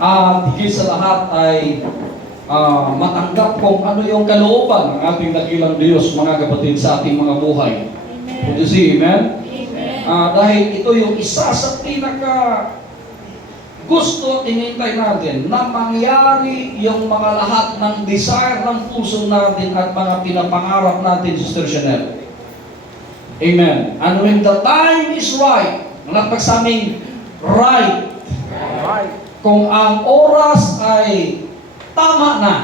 At higit sa lahat ay matanggap kung ano yung kalooban ng ating dakilang Diyos, mga kapatid, sa ating mga buhay. Would you see, amen? Dahil ito yung isa sa pinaka gusto at inintay natin na mangyari yung mga lahat ng desire ng puso natin at mga pinapangarap natin, Sister Chanel. Amen. And when the time is right, napagsaming right, kung ang oras ay tama na,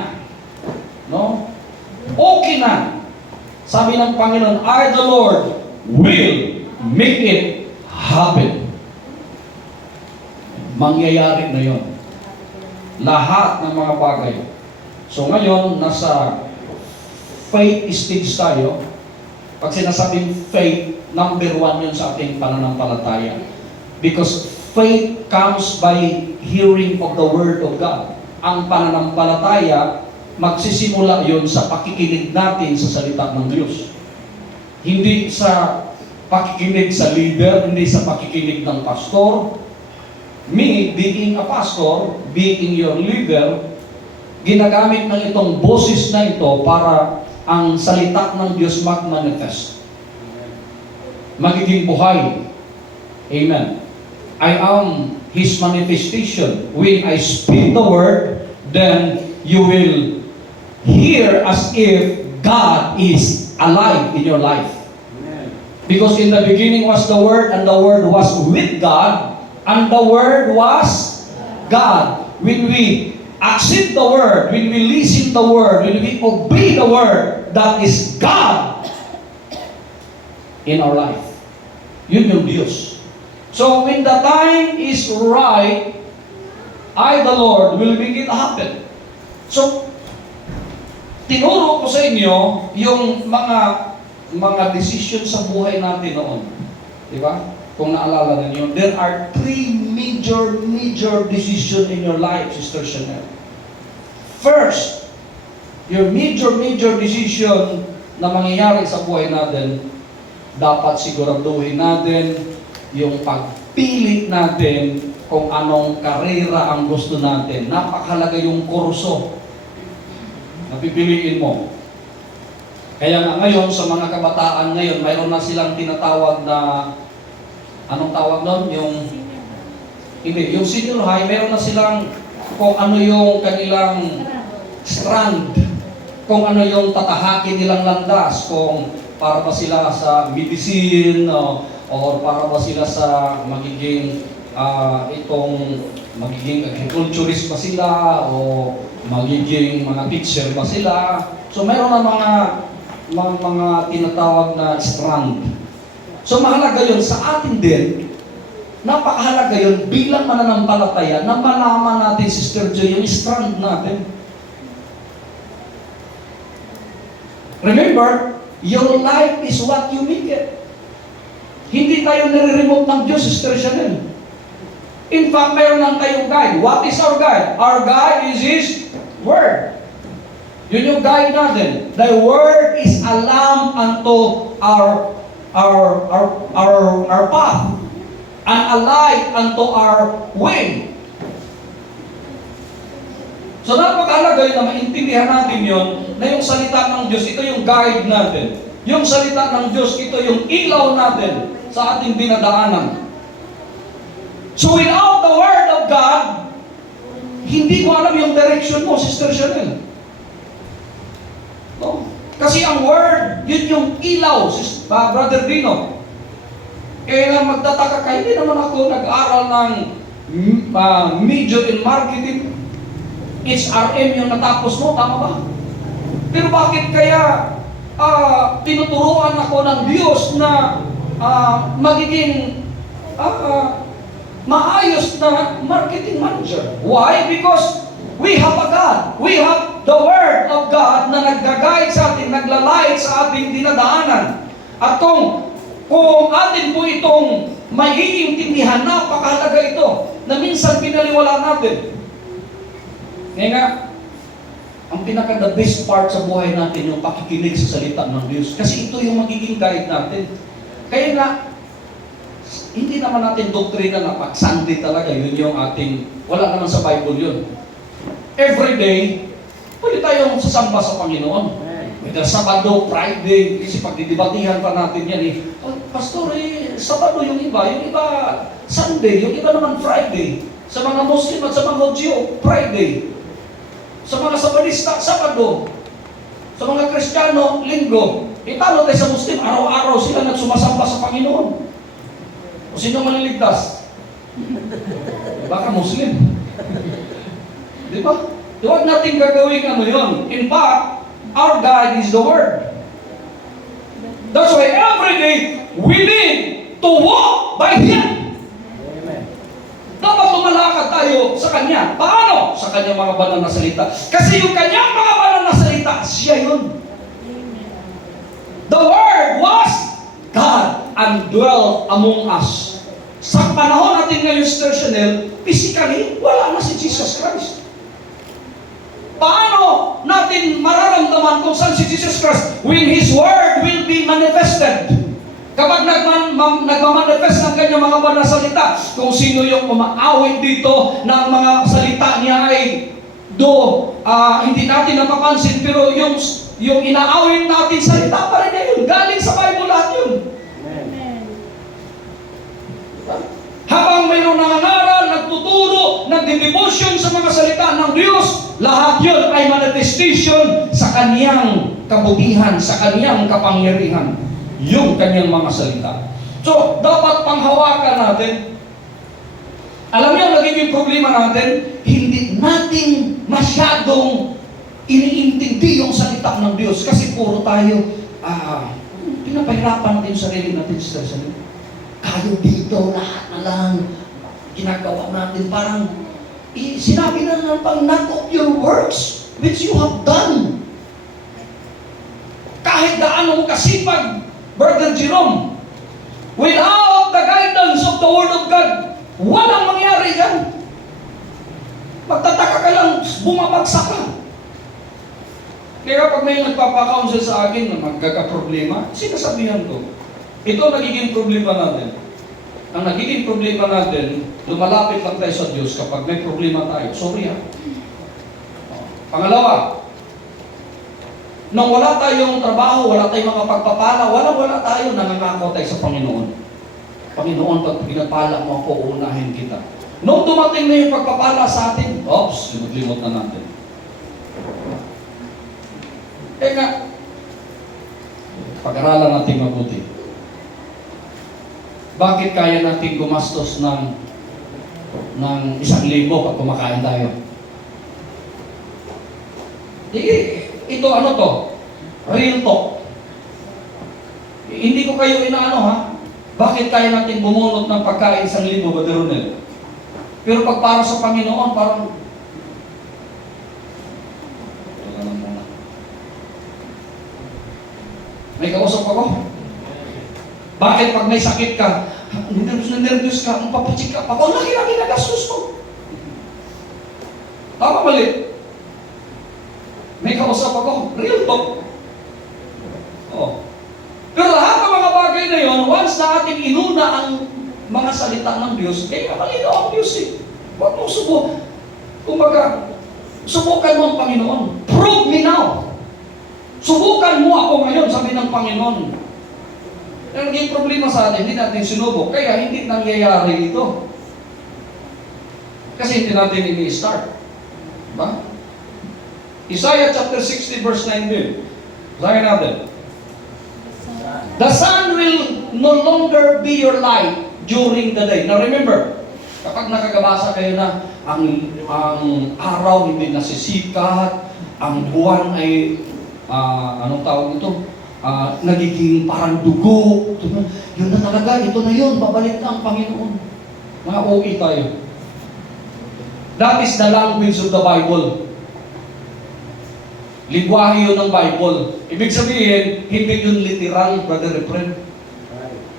no? Okay na. Sabi ng Panginoon, I, the Lord, will make it happen. Mangyayari na yon. Lahat ng mga bagay. So ngayon, nasa faith stage tayo. Pag sinasabing faith, number 1 yun sa ating pananampalataya. Because faith comes by hearing of the Word of God. Ang pananampalataya, magsisimula yon sa pakikinig natin sa salita ng Diyos. Hindi sa pakikinig sa leader, hindi sa pakikinig ng pastor. Me, being a pastor, being your leader, ginagamit ng itong boses na ito para ang salita ng Diyos mag-manifest. Magiging buhay. Amen. I am His manifestation. When I speak the word, then you will hear as if God is alive in your life. Because in the beginning was the Word, and the Word was with God, and the Word was God. When we accept the Word, when we listen the Word, when we obey the Word, that is God in our life. Yun yung Diyos. So when the time is right, I, the Lord, will make it happen. So, tinuro ko sa inyo yung mga decision sa buhay natin noon. Di ba? Kung naalala ninyo, there are 3 major decision in your life, Sister Chanel. First, your major decision na mangyayari sa buhay natin, dapat siguraduhin natin yung pagpili natin kung anong karera ang gusto natin. Napakahalaga yung kurso na pipiliin mo. Kaya nga ngayon, sa mga kabataan ngayon, mayroon na silang tinatawag na, anong tawag doon? Yung senior high, mayroon na silang kung ano yung kanilang strand, kung ano yung tatahakin nilang landas, kung para ba sila sa medicine, o para ba sila sa magiging magiging agriculturist ba sila, o magiging mga teacher ba sila. So mayroon na mga tinatawag na strand. So mahalaga yun sa atin din, napakahalaga yun bilang mananampalataya na malaman natin, Sister Joy, yung strand natin. Remember, your life is what you make it. Hindi tayo nire-remote ng Diyos, Sister Chanel. In fact, mayroon lang tayong guide. What is our guide? Our guide is His Word. Yun yung guide natin. The Word is a lamp unto our path, and a light unto our way. So napakahalaga yun na maintindihan natin yun, na yung salita ng Diyos, ito yung guide natin. Yung salita ng Diyos, ito yung ilaw natin sa ating dinadaanan. So without the Word of God, hindi ko alam yung direction mo, Sister Chanel. No? Kasi ang Word, yun yung ilaw, Brother Dino. Kaya nga magtataka ka, hindi naman ako nag-aral ng major in marketing. HRM yung natapos mo, tama ba? Pero bakit kaya tinuturuan ako ng Diyos na magiging maayos na marketing manager? Why? Because we have a God. We have the Word of God na nag-guide sa atin, nagla-light sa ating dinadaanan. At kung atin po itong maiintindihan, napakahalaga ito na minsan pinaliwala natin. Ngayon nga, ang pinaka-the best part sa buhay natin yung pakikinig sa salita ng Diyos. Kasi ito yung magiging guide natin. Kaya nga, hindi naman natin doktrina na pag Sunday talaga, yun yung ating, wala naman sa Bible yun. Every day, pwede tayong sasamba sa Panginoon. Whether Sabado, Friday, kasi pagdidibatihan pa natin yan eh. Oh, Pastor, Sabado yung iba Sunday, yung iba naman Friday. Sa mga Muslim at sa mga Hudyo, Friday. Sa mga Sabanista, Sabado. Sa mga Kristiyano, Linggo. Talo tayo sa Muslim, araw-araw sila nagsumasamba sa Panginoon. O sino maliligtas? Baka Muslim. Di ba? Huwag natin gagawin yun. In fact, our God is the Word. That's why every day, we need to walk by Him. Amen. Dapat lumalakad tayo sa Kanya. Paano? Sa Kanyang mga banal na salita. Kasi yung Kanyang mga banal na salita, siya yun. The Word was God and dwelt among us. Sa panahon natin ngayon, Sister Chanel, physically, wala na si Jesus Christ. Paano natin mararamdaman kung saan si Jesus Christ? When His Word will be manifested. Kapag nagmamanifest ng kanyang mga banal na salita, kung sino yung umaawit dito ng mga salita niya ay hindi natin napapansin, pero yung inaawit natin salita pa rin yun. Galing sa Bible lahat yun. Amen. Habang mayroong nangangaral, nagtuturo, nagdi-devotion sa mga salita ng Diyos, lahat yun ay manifestation sa Kaniyang kabutihan, sa Kaniyang kapangyarihan. Yung Kaniyang mga salita. So, dapat panghawakan natin. Alam niyo, nagiging problema natin, hindi natin masyadong iniintindi yung salita ng Diyos. Kasi puro tayo, pinapahirapan natin yung sarili natin sa sarili. Kayo dito, lahat na lang, ginagawa natin, parang, sinabi na lang pang, not of your works, which you have done. Kahit gaano mo kasipag, Brother Jerome, without the guidance of the Word of God, walang mangyari yan. Magtataka ka lang, bumabagsak ka. Kaya pag may nagpapakounsel sa akin na magkakaproblema, sinasabihan ko, ito nagiging problema natin. Ang nagiging problema natin, lumalapit lang tayo sa Diyos kapag may problema tayo. Sorry ha. Pangalawa, nung wala tayong trabaho, wala tayong mga pagpapala, wala tayo, nangangako tayo sa Panginoon. Panginoon, pag pinapala mo ako, uunahin kita. Nung dumating na yung pagpapala sa atin, limot na natin. Nga, pag-aralan natin mabuti. Bakit kaya natin gumastos ng 1,000 pag kumakain tayo? Ito ano to? Real talk. Hindi ko kayo inaano ha? Bakit kaya natin bumunot ng pagkain 1,000, Brother Ronel? Pero pag para sa Panginoon, parang may kausap ako. Bakit pag may sakit ka, nervous ka, mapapacheck ka, ang laki-laki na gastos mo. Tama mali? May kausap ako, real talk. Pero lahat ng mga bagay na yon, once na ating inuna ang mga salita ng Diyos, kaya malinaw ang Diyos eh. Huwag mong subukan. Kumbaga, subukan mo ang Panginoon. Prove me now. Subukan mo ako ngayon, sabi ng Panginoon. Ang naging problema sa atin, hindi natin sinubok, kaya hindi nangyayari ito. Kasi hindi natin ini-start. Diba? Isaiah chapter 60 verse 19. Basahin natin. The sun will no longer be your light during the day. Now remember, kapag nakakabasa kayo na ang araw hindi nasisikat, ang buwan ay anong tawag ito? Nagiging parang dugo. Yun na talaga, ito na yun, babalik na ang Panginoon. Mga OA tayo. That is the language of the Bible. Lingwahe yun ng Bible. Ibig sabihin, hindi yun literal, Brother Efren.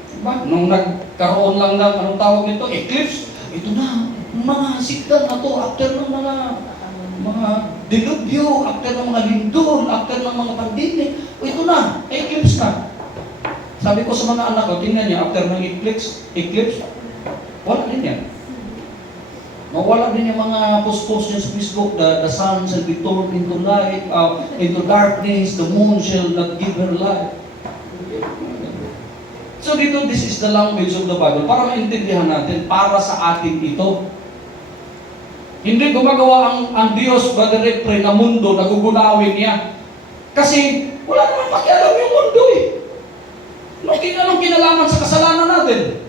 Diba? Nung nagkaroon lang ng, anong tawag nito? Eclipse. Ito na, mga sigdan na to, after ng mga dilubyo, after ng mga lindol, after ng mga pandemic, ito na, eclipse na. Sabi ko sa mga anak ko, tingnan niya, after ng eclipse, wala din yan. Mawala din yung mga post-post niya sa Facebook, the sun shall be turned into light, into darkness, the moon shall not give her light. So dito, this is the language of the Bible. Para maintindihan natin, para sa atin ito. Hindi gumagawa ang Diyos, Brother Efrain, na mundo, nagugunawin niya. Kasi, wala naman pakialam yung mundo eh. Anong kinalaman sa kasalanan natin?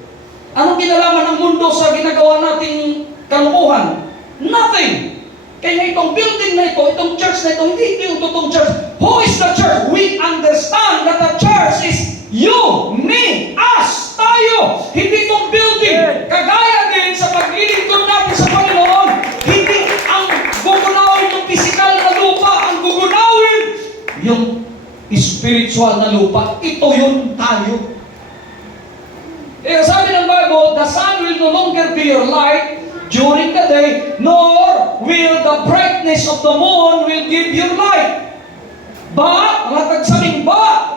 Anong kinalaman ng mundo sa ginagawa nating kalukuhan? Nothing! Kaya itong building na ito, itong church na ito, hindi yung totoong church. Who is the church? We understand that the church is you, me, us, tayo. Hindi itong building. Kagaya din sa paglilingkod natin sa Panginoon, hindi ang gugunawin yung physical na lupa, ang gugunawin yung spiritual na lupa. Ito yun tayo. Eh, sabi ng Bible, the sun will no longer be your light during the day, nor will the brightness of the moon will give you light. But, matagsaling ba?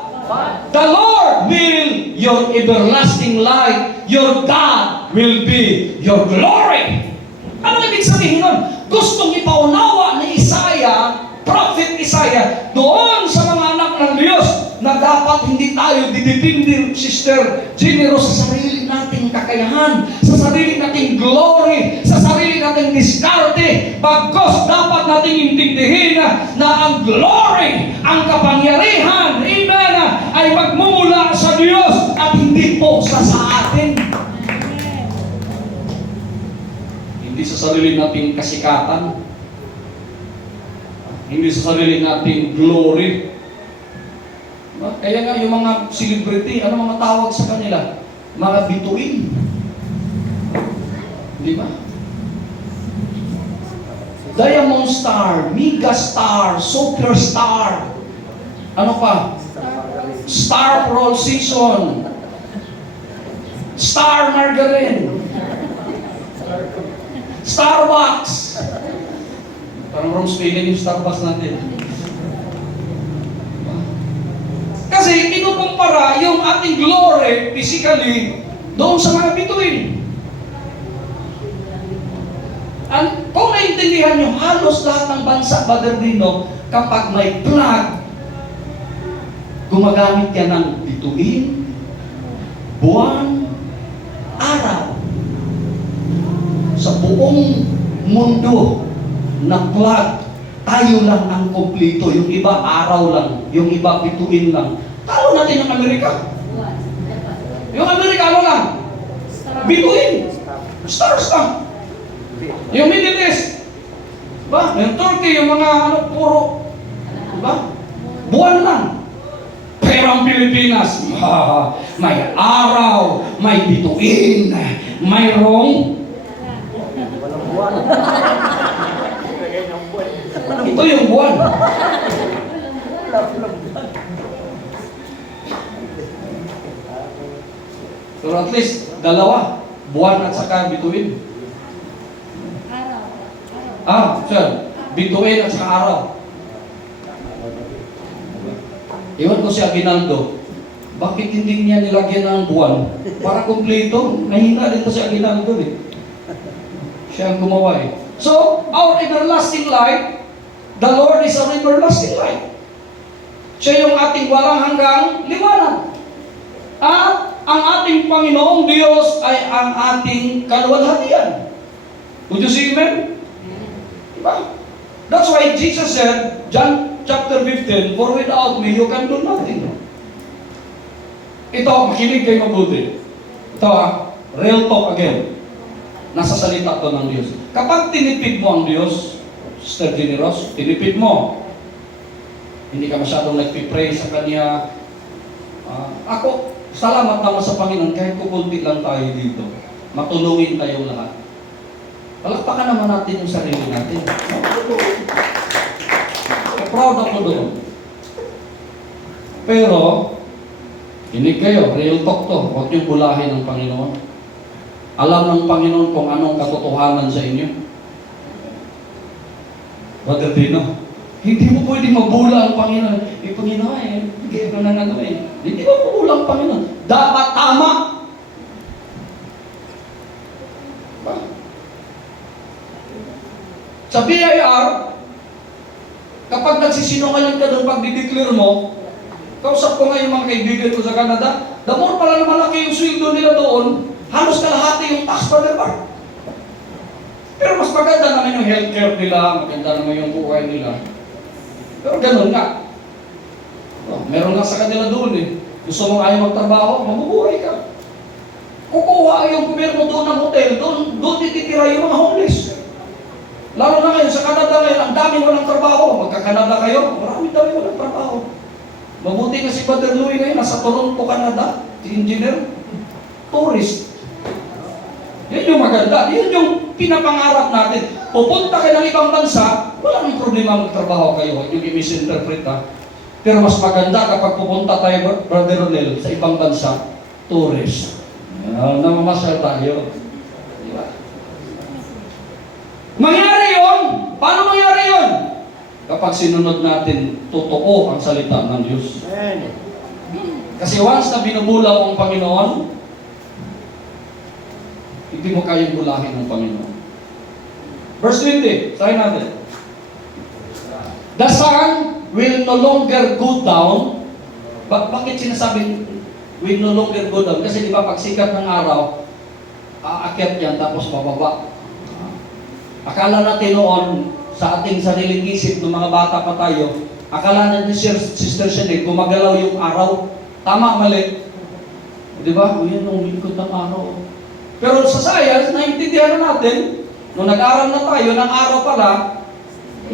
The Lord will your everlasting light. Your God will be your glory. Ano ibig sabihin nun? Gustong ipaunawa ni Isaiah, Prophet Isaiah, doon sa mga anak ng Diyos, na dapat hindi tayo didipindi, Sister Jenero, sa sarili nating kakayahan, sa sarili nating glory, sa sarili nating diskarte, bagkos dapat nating intindihin na ang glory, ang kapangyarihan, amen, ay magmumula sa Diyos at hindi po sa atin. Hindi sa sarili nating kasikatan, hindi sa sarili nating glory. Kaya nga yung mga celebrity, ano mga tawag sa kanila? Mga bituin. Di ba? Diamond star, mega star, super star. Ano pa? Star for all season. Star margarine. Starbucks. Parang wrong spelling yung Starbucks natin. Kasi kinukumpara yung ating glory physically doon sa mga bituin. Kung naintindihan nyo, halos lahat ng bansa, Brother Dino, kapag may flag, gumagamit yan ng bituin, buwan, araw. Sa buong mundo na flag, tayo lang ang kompleto. Yung iba araw lang, yung iba bituin lang. Talo natin yung Amerika. Yung Amerikano lang, bituin, stars lang. Yung Middle East, ba? Yung Turkey, yung mga puro, ba? Buwan lang. Pero ang Pilipinas, may araw, may bituin, mayroong Walang buwan. ito yung buwan. Pero at least, dalawa. Buwan at saka bituin. Sir. Bituin at saka araw. Iwan ko si Aguinaldo. Bakit hindi niya nilagyan ng buwan? Para kumpleto. Nahina din ko si Aguinaldo eh. Siya ang gumawa eh. So, our everlasting light, the Lord is our everlasting light. Siya yung ating walang hanggang liwanag. At ang ating Panginoong Diyos ay ang ating kaluwalhatian. Would you see amen? Diba? That's why Jesus said, John chapter 15, for without me, you can do nothing. Ito, makinig kayo mabuti. Ito real talk again. Nasa salita to ng Diyos. Kapag tinipid mo ang Diyos, Sister Generos, tinipid mo. Hindi ka masyadong nagpipray sa Kanya. Ako, salamat naman sa Panginoon, kahit kukunti lang tayo dito. Matulungin tayo lahat. Palakpakan naman natin yung sarili natin. Proud ako doon. Pero, hinig kayo, real talk to. Huwag niyong bulahin ng Panginoon. Alam ng Panginoon kung anong katotohanan sa inyo. Brother Dino, hindi mo pwedeng mabula ang Panginoon. Panginoon bigay ko ng ano Hindi ba kulang, Panginoon? Dapat tama. Ba? Sa BIR, kapag nagsisinungaling ka doon pag dideclare mo, kausap ko nga yung mga kaibigan ko sa Canada, the more pala na malaki yung sweldo nila doon, halos kalahati yung tax per bar. Pero mas maganda naman yung healthcare nila, maganda naman yung buhay nila. Pero ganun nga. Meron nga sa kanila doon eh. Gusto mong ayaw magtrabaho, mabubuhay ka. Kukuha yung gobyerno doon ng hotel, doon titira yung mga homeless. Lalo na ngayon, sa Canada ngayon, ang daming walang trabaho. Magka-Canada kayo, maraming dami walang trabaho. Mabuti nga si Brother Louie ngayon, nasa Toronto, Canada, si engineer, tourist. Yan yung maganda, yan yung pinapangarap natin. Pupunta kayo ng ibang bansa, wala nang problema magtrabaho kayo, yung i-misinterpret ha. Pero mas maganda kapag pupunta tayo, Brother Ronel, sa ibang bansa, tourist. Namamasyal tayo. Diba? Mangyari yun! Paano mangyari yun? Kapag sinunod natin, totoo ang salita ng Diyos. Kasi once na binubulaw ang Panginoon, hindi mo kayang bulahin ng Panginoon. Verse 20, sahin natin. The sun will no longer go down. Bakit sinasabing will no longer go down? Kasi di ba pag sikat ng araw, aakyat yan tapos bababa. Akala natin noon, sa ating sariling isip ng mga bata pa tayo, akala natin Sister Shelley, gumagalaw yung araw. Tama, mali. Di ba? Yan ang lingkod ng araw. Pero sa science, naintindihan na natin, nung nag-aral na tayo, ng araw pala,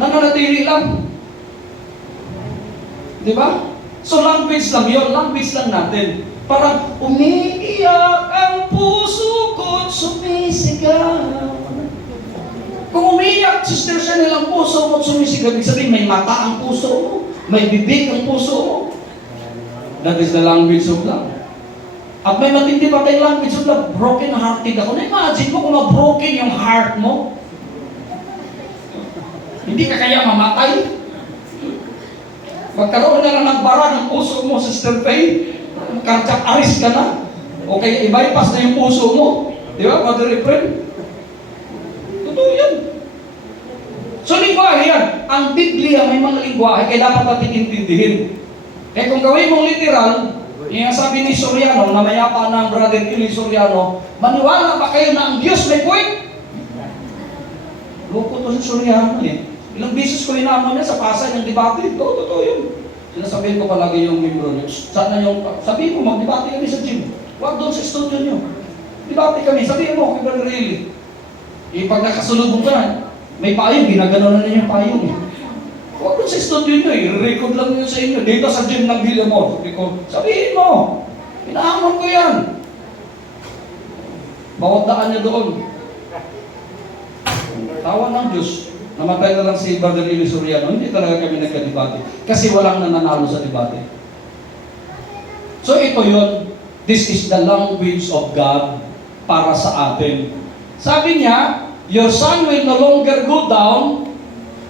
nananatili lang. Di ba? So language lang yun, language lang natin. Parang, umiiyak ang puso ko't sumisigaw. Kung umiiyak, Sister Chanel, ang puso mo't sumisigaw, ibig sabihin, may mata ang puso mo, may bibig ang puso mo. That is the language of love. At may matindi pa tayong language of love, broken-hearted ako. Na-imagine mo kung ma-broken yung heart mo. Hindi ka kaya mamatay? Magkaroon na lang ng bara ng puso mo, Sister Faye. Kartsak aris ka na. O kaya i-bypass na yung puso mo. Di ba, Brother Efren? Totoo yan. So, lingwahe yan. Ang Biblia may mga lingwahe, kaya dapat natin intindihin. Kaya kung gawin mong literal, yung sabi ni Soriano, na mayapa ng Brother Eli Soriano, maniwala ba kayo na ang Diyos may point? Loko to si Soriano eh. Ilang beses ko inaman niya sa Pasay ng debate. Totoo yun. Sinasabihin ko palagi yung membro niyo. Sana yung, sabihin mo, mag-debate kami sa gym. Huwag doon sa studio niyo. Debate kami. Sabihin mo, kay Brother Eli. Pag nakasulubong ka na, may payong, ginagano na niya yung payong eh. Huwag doon sa studio nyo, i-record lang nyo sa inyo. Dito sa gym ng Villamor. Sabihin mo, inahamon ko yan. Bawat daan niya doon. Tawa ng Diyos. Namatay na lang si Brother Eli Soriano. Hindi talaga kami nagka-debate. Kasi walang nananalo sa debate. So ito yun. This is the language of God para sa atin. Sabi niya, your sun will no longer go down,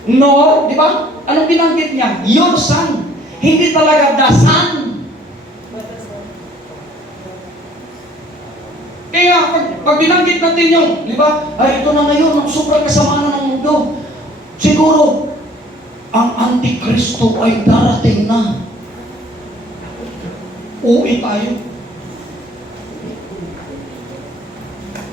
nor, di ba? Anong binanggit niya? Your sun. Hindi talaga the sun. Kaya pag binanggit natin yung, di ba? Ay, ito na ngayon, ang sobrang kasamaan ng mundo. Siguro, ang Antikristo ay darating na. Uwi tayo.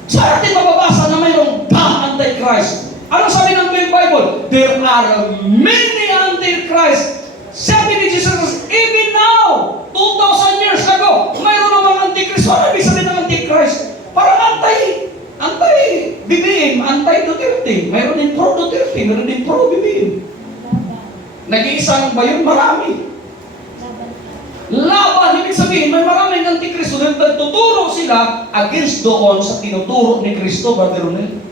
Sa atin mababasa na mayroong Antichrist. Ano sabi ng Bible? There are many Antichrist. Sabi ni Jesus, even now, 2,000 years ago, mayroon namang Antichrist. Ano ibig sabihin ng Antichrist? Parang anti-BBM, anti-Duterte. Mayroon din pro-Duterte, mayroon din pro-BBM. Nag-iisa ba yun? Marami. Laban, ibig sabihin, may maraming Antikristo dahil tuturo sila against doon sa tinuturo ni Kristo, Brother Ronel.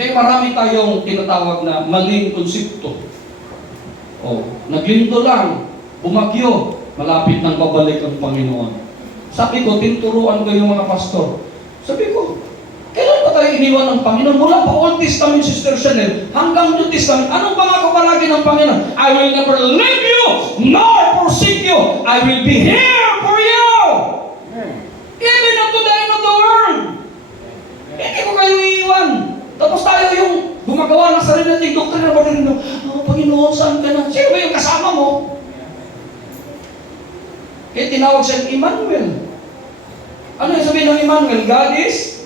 Kaya marami tayong tinatawag na maling konsepto. Naglinto lang, bumagyo, malapit nang babalik ang Panginoon. Sabi ko, tinuturuan ko yung mga pastor. Sabi ko, kailan ba tayo iniwan ng Panginoon. Mula pa Old Testament, Sister Chanel, hanggang New Testament, anong pangako palagi ng Panginoon? I will never leave you, nor forsake you. I will be here for you. Even up to the end of the world. Hindi ko kayo iiwan. Tapos tayo yung gumagawa ng sarili nating doktrina. Panginoon, saan ka na? Sino ba yung kasama mo? Kaya tinawag siya Emmanuel. Ano yung sabihin ng Emmanuel? God is?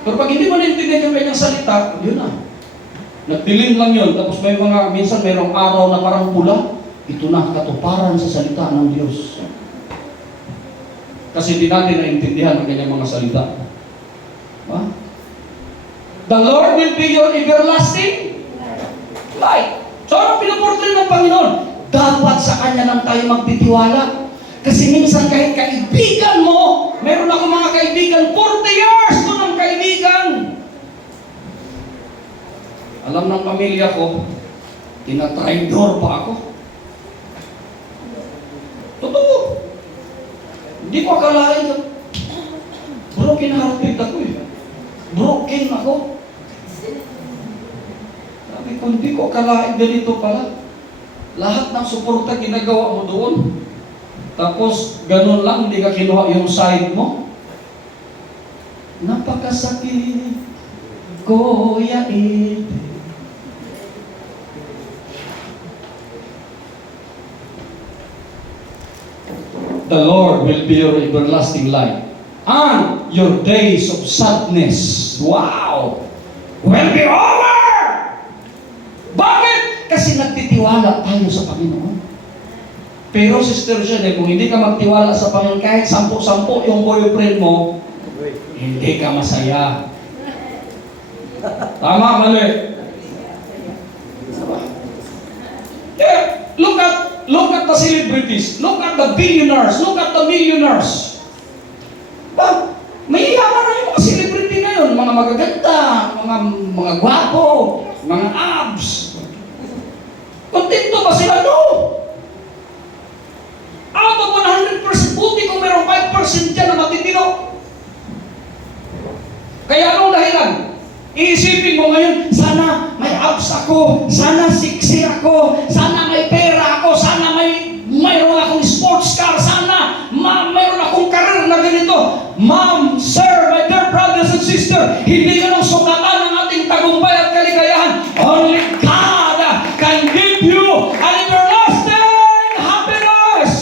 Pero pag hindi mo naintindihan yung kanyang salita, yun na. Nagdilim lang yun. Tapos may mga, minsan mayroong araw na parang pula. Ito na, katuparan sa salita ng Diyos. Kasi di natin naintindihan ang kanyang mga salita. Ha? The Lord will be your everlasting light. So, ano pinuportray ng Panginoon? Dapat sa Kanya lang tayo magtitiwala. Kasi minsan kahit kaibigan mo, meron ako mga kaibigan, 40 years ko ng kaibigan. Alam ng pamilya ko, tinatraidor pa ako. Totoo. Hindi ko akalain ko. Broken hearted ako eh. Broken ako. Sabi ko, hindi ko akalain ganito pala. Lahat ng suporta ginagawa mo doon. Tapos, ganun lang, hindi ka kinuha yung side mo. Napakasakit, Kuya Ed. The Lord will be your everlasting light. And your days of sadness, wow, will be over! Bakit? Kasi nagtitiwala tayo sa Panginoon. Pero Sister Shane, kung hindi ka magtiwala sa Panginoon, kahit 10 yung boyfriend mo, hindi ka masaya. Tama, mali. Look at the celebrities. Look at the billionaires. Look at the millionaires. Ba, may yaman na yung mga celebrity ngayon. Mga magaganda, mga gwapo, mga abs. Kontento ba sila? No! Out of 100%, buti kung mayroong 5% dyan na matitino. Kaya anong dahilan? Iisipin mo ngayon, sana may abs ako, sana sexy ako, sana may pera ako, sana mayroon akong sports car, sana mayroon akong karir na ganito. Ma'am, sir, my dear brothers and sisters, hindi ka nang sukatan ng ating tagumpay at kaligayahan. Only God can give you an everlasting happiness.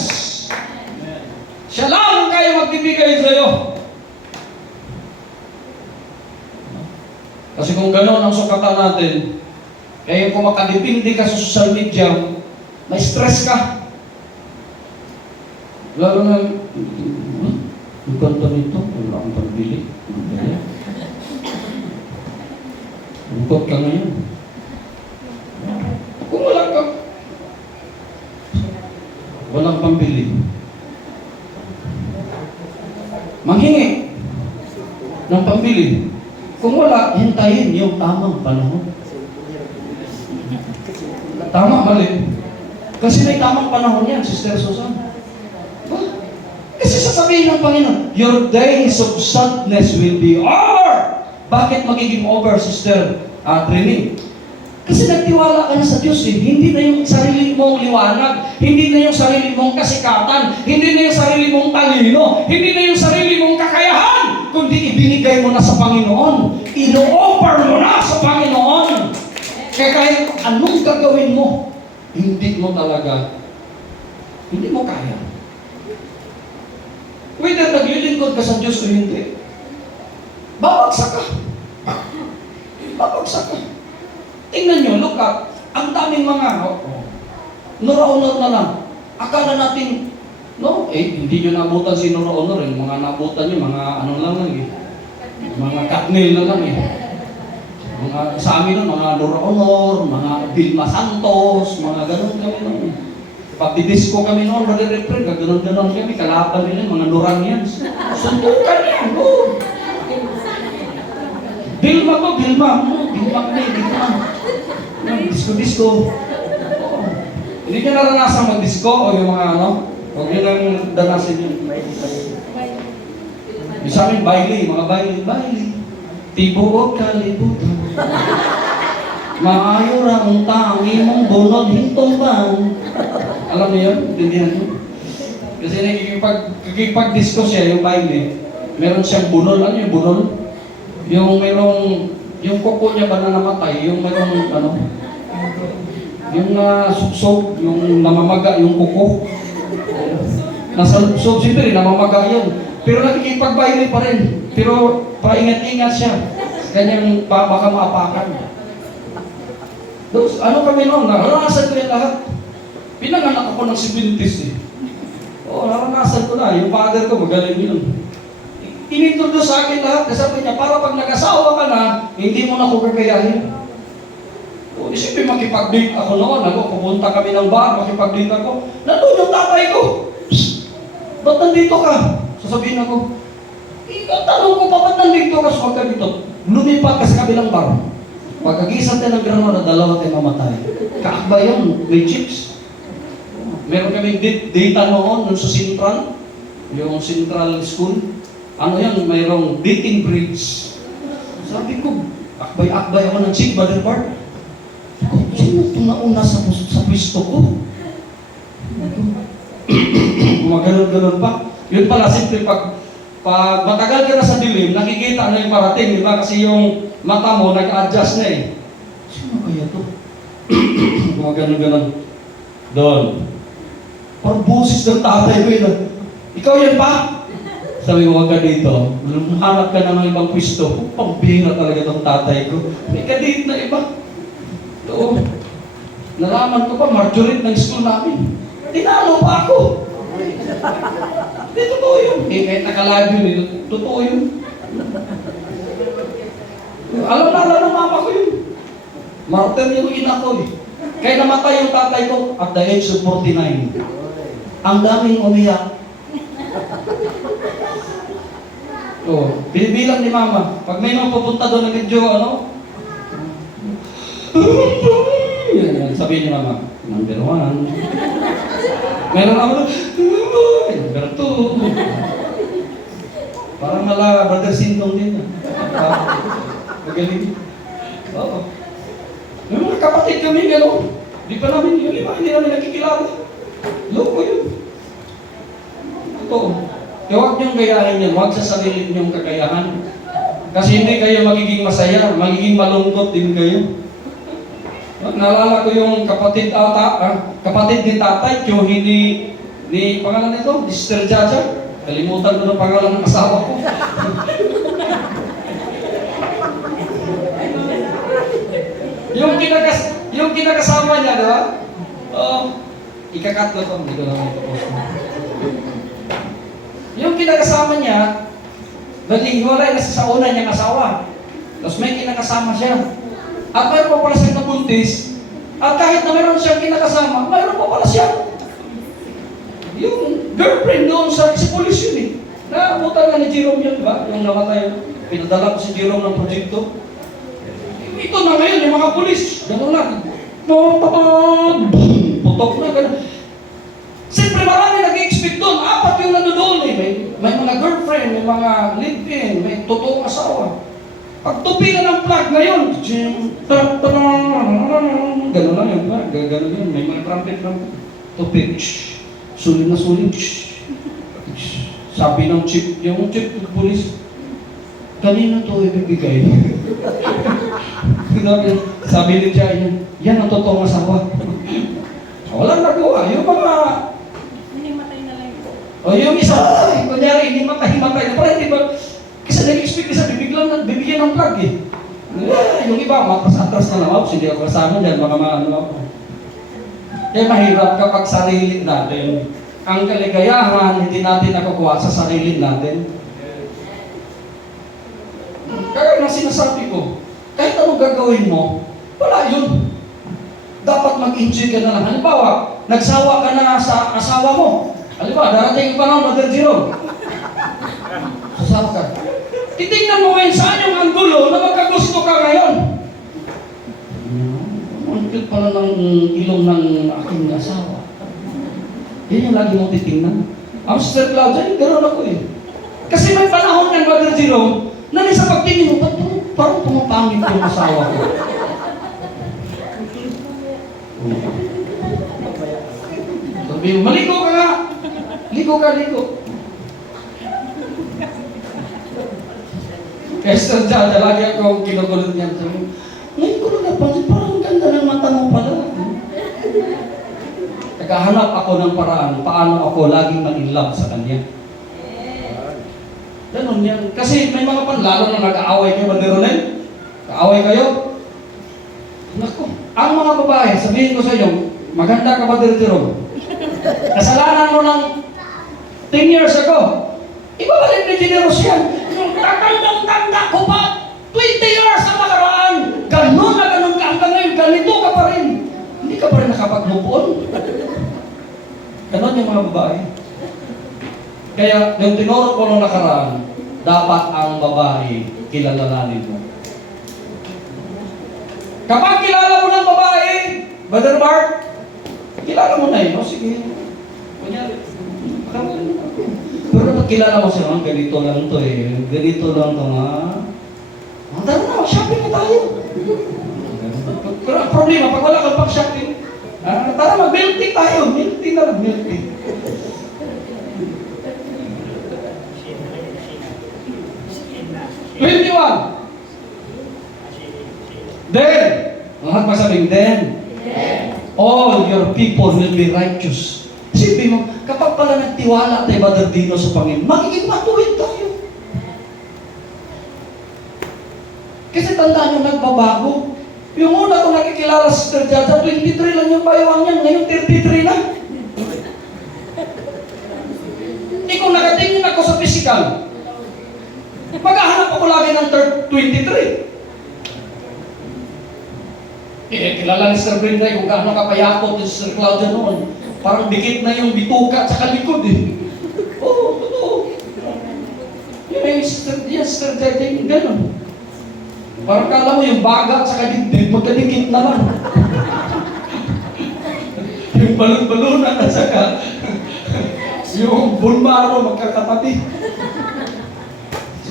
Siya lang kayo magbibigay sa'yo. Kasi kung gano'n ang sukatan natin, kaya kung makadipindi ka sa social media, may stress ka. Lalo na, ang ganda nito, wala akong pambili. Lungkot ka ngayon. Kung walang pambili. Manghingi ng pambili. Kung wala, hintayin yung tamang panahon. Tama, mali. Kasi may tamang panahon yan, Sister Susan. Kasi sasabihin ng Panginoon, your days of sadness will be over. Bakit magiging over, Sister Trini? Kasi nagtiwala ka na sa Diyos eh. Hindi na yung sarili mong liwanag, hindi na yung sarili mong kasikatan, hindi na yung sarili mong talino, hindi na yung sarili mong kakayahan, kundi ibinigay mo na sa Panginoon. Ino-offer mo na sa Panginoon. Kaya kahit anong gagawin mo, hindi mo talaga, hindi mo kaya. Whether naglilingkod ka sa Diyos o hindi, babagsak ka. Babagsak ka. Tingnan nyo, look up, ang daming mga, Nora Honor na lang. Akala natin, hindi nyo nabutan si Nora Honor, mga nabutan nyo, mga ano lang eh. Mga Katnil na lang eh. Mga, sa amin nun, mga Nora Honor, mga Vilma Santos, mga ganun kami nun. Pag didisco kami noon, Brother Efren, gano'n-gano'n kami, kalaban nila, mga Noranians. Suntukan yan, Vilma ko, Vilma disco. Hindi nyo naranasan mag-disco o yung mga huwag nyo lang danasin yun. Sa amin, baile, mga baile. Tibuok kalibutan. Maayo ra mong tangi mong bunod hintumban. Alam niyo yun? Intindihan niyo? Kasi nakikipag-discuss siya, yung baile. Meron siyang bunol. Ano yung bunol? Yung merong, yung kuko niya ba na namatay, yung merong, ano, yung suksok, yung namamaga, yung kuko. Nasa lubsob, siyempre, namamaga yun. Pero nakikipag-baile pa rin. Pero paingat-ingat siya. Kanyang baka maapakan. Tapos, ano kami noon? Naranasan ko yan lahat. Pinanganak ako ng 70s eh. Oo, naranasan ko na. Yung father ko, magaling yun. Inintroduce sa akin lahat. Sabi niya, para pag nag-asawa ka na, hindi mo na ako kagayahin. O, isipin, makipag-date ako noon. Pupunta kami ng bar, makipag-date ako. Nandun yung tatay ko. Ba't nandito ka? Sasabihin ako, tanong ko pa, ba't nandito ka? So, ka dito. Lumipat ka sa kabilang bar. Pagkagisat tayo ng granola, dalawa tayo mamatay. Kaakba yun, may chips. Meron kami data noon sa Central, yung Central School. Ano yan, mayroong dating bridge. Sabi ko, akbay-akbay ako ng chick, Brother Bart. Sino itong nauna sa pwesto ko? Gumaganon-ganon pa. Yun pala, simple pag matagal ka na sa dilim, nakikita na yung parating, di ba? Kasi yung mata mo, nag-adjust na eh. Sino kaya to? Gumaganon-ganon. Doon. Parang busis ng tatay ko yun. Ikaw yan pa? Sabi ko, wag ka dito. Hanap ka na ng ibang pwesto. Pambira talaga itong tatay ko. May kadate na iba. Oo. Nalaman ko pa, marjorie ng school namin. Tinalo pa ako. Hindi, totoo yun. Eh, kahit nakalabi yun, totoo yun. Alam ng mama ko yun. Martyr yung ina ko eh. Kaya namatay yung tatay ko at the age of 49. Ang daming umiyak. Oh, binibilang ni mama. Pag may mga pupunta doon ng medyo, ano? Yan, sabihin ni mama, number 1. Meron ako doon, number 2. Parang mala, brother Sindong din. Magaling. Oo. May mga kapatid kami, gano'n. Di pa namin, yung iba, hindi namin nakikilala. Loko yun. Totoo. Kaya huwag niyong gayahin yan, huwag sa sarili niyong kagayahan. Kasi hindi kayo magiging masaya, magiging malungkot din kayo. Naalala ko yung kapatid ni tatay, yung ni pangalan nito, Sister Jaja. Kalimutan ko ng pangalan ng asawa ko. yung kinakasama niya, di ba? Ikakat ko ito, hindi ko lang ito. Yung kinakasama niya, naghihiwalay na sa una niyang asawa. Tapos may kinakasama siya. At mayroon pa pala siyang nabuntis. At kahit na mayroon siyang kinakasama, mayroon pa pala siya. Yung girlfriend doon sa pulis yun eh. Naabutan nga ni Jerome yun, diba? Yung namatay. Pinadala ko si Jerome ng proyekto. Ito na ngayon, yung mga pulis. Gano'n lang. Putok na, gano'n. Siyempre marami nag-i-expect doon. 4 yung nandoon eh. May mga girlfriend, may mga live-in, may totoong asawa. Pag tupi na ng plug ngayon, gano'n lang yun. Gano'n yun. May mga trumpet. Tupi. Sulit na sulit. Sabi ng chief, yung chief ng police, kanina to ibibigay. Sabi ni Jai, yan ang totoong asawa. Walang nagawa. Yung mga hinimatay na lang po. o yung isa, kunyari, hindi makahimatay na pala, hindi ba? Kasi nag-expect isa, bibigyan ng plug eh. Yung iba, matras-atras na naman, hindi ako kasama dyan, mga ano ako. Kaya mahirap kapag sarili natin. Ang kaligayahan, hindi natin nakukuha sa sarili natin. Kaya nga sinasabi ko, kahit anong gagawin mo, wala yun. Dapat mag-enjoy ka na lang. Halimbawa, nagsawa ka na sa asawa mo. Halimbawa, darating yung panahon, Brother Jerome. Sasawa ka. Titignan mo ngayon saan yung anggulo na magkagusto ka ngayon. Ang cute pala ng ilong ng aking asawa. Yan yung lagi mong titignan. Ang Sister Claudia, gano'n ako eh. Kasi may panahon na Brother Jerome, na sa pagtingin mo, ba't parang pumapangit yung asawa ko? Sabi mo, maligo ka nga. Ligo ka, ligo. Kaya sa dada, lagi ako kinukulot niya. Sabi, ngayon ko lang napansin, parang ang ganda ng mata mo pala. Naghahanap ako ng paraan, paano ako laging ma-inlove sa kanya. Ganun yan. Kasi may mga panlalo na nag-aaway kayo, Brother Ronel. Kaaway kayo. Naku, ang mga babae, sabihin ko sa inyo, maganda ka, Brother Jerome. Kasalanan mo ng 10 years ago. Ibabalik ni Generos yan. Yung tatandang-tanda ko pa, 20 years na nakaraan. Ganun na ganun ka hanggang ngayon, ganito ka pa rin. Hindi ka pa rin nakapag-move. Ganun yung mga babae. Kaya, yung tinuro ko nung nakaraan, dapat ang babae kilalanin mo. Kapag kilala mo ng babae, Brother Mark, kilala mo na yun. O sige, kunyari, pero dapat kilala mo siya, ganito lang to eh. Ganito lang to nga. Tara na, shopping na tayo. Pero ang problema, pag wala kang pag-shopping, tara mag-milk tea tayo. Milk tea na lang, milk tea. Then, ang masabing then, all your people will be righteous. Sipin mo, kapag pala nagtiwala tayo, Brother Dino, sa Panginoon, magiging matuwid tayo. Kasi tandaan nyo, nagbabago. Yung una kong nakikilala sa Sister Jaja, 23 lang yung bayawang niyan, ngayon 33 na. Hindi kung nakatingin ako sa physical, maghahanap ako lagi ng 23. Kilala ni Sister Brenda kung gaano kapayapot ni Sister Claudia noon. Parang dikit na yung bituka at saka likod eh. Oo, totoo. Yan, Sister Jaja, yung gano'n. Parang kala mo yung baga at saka dibdib, magkadikit naman. Yung balon-balunan at saka yung bulmaro magkakapatid.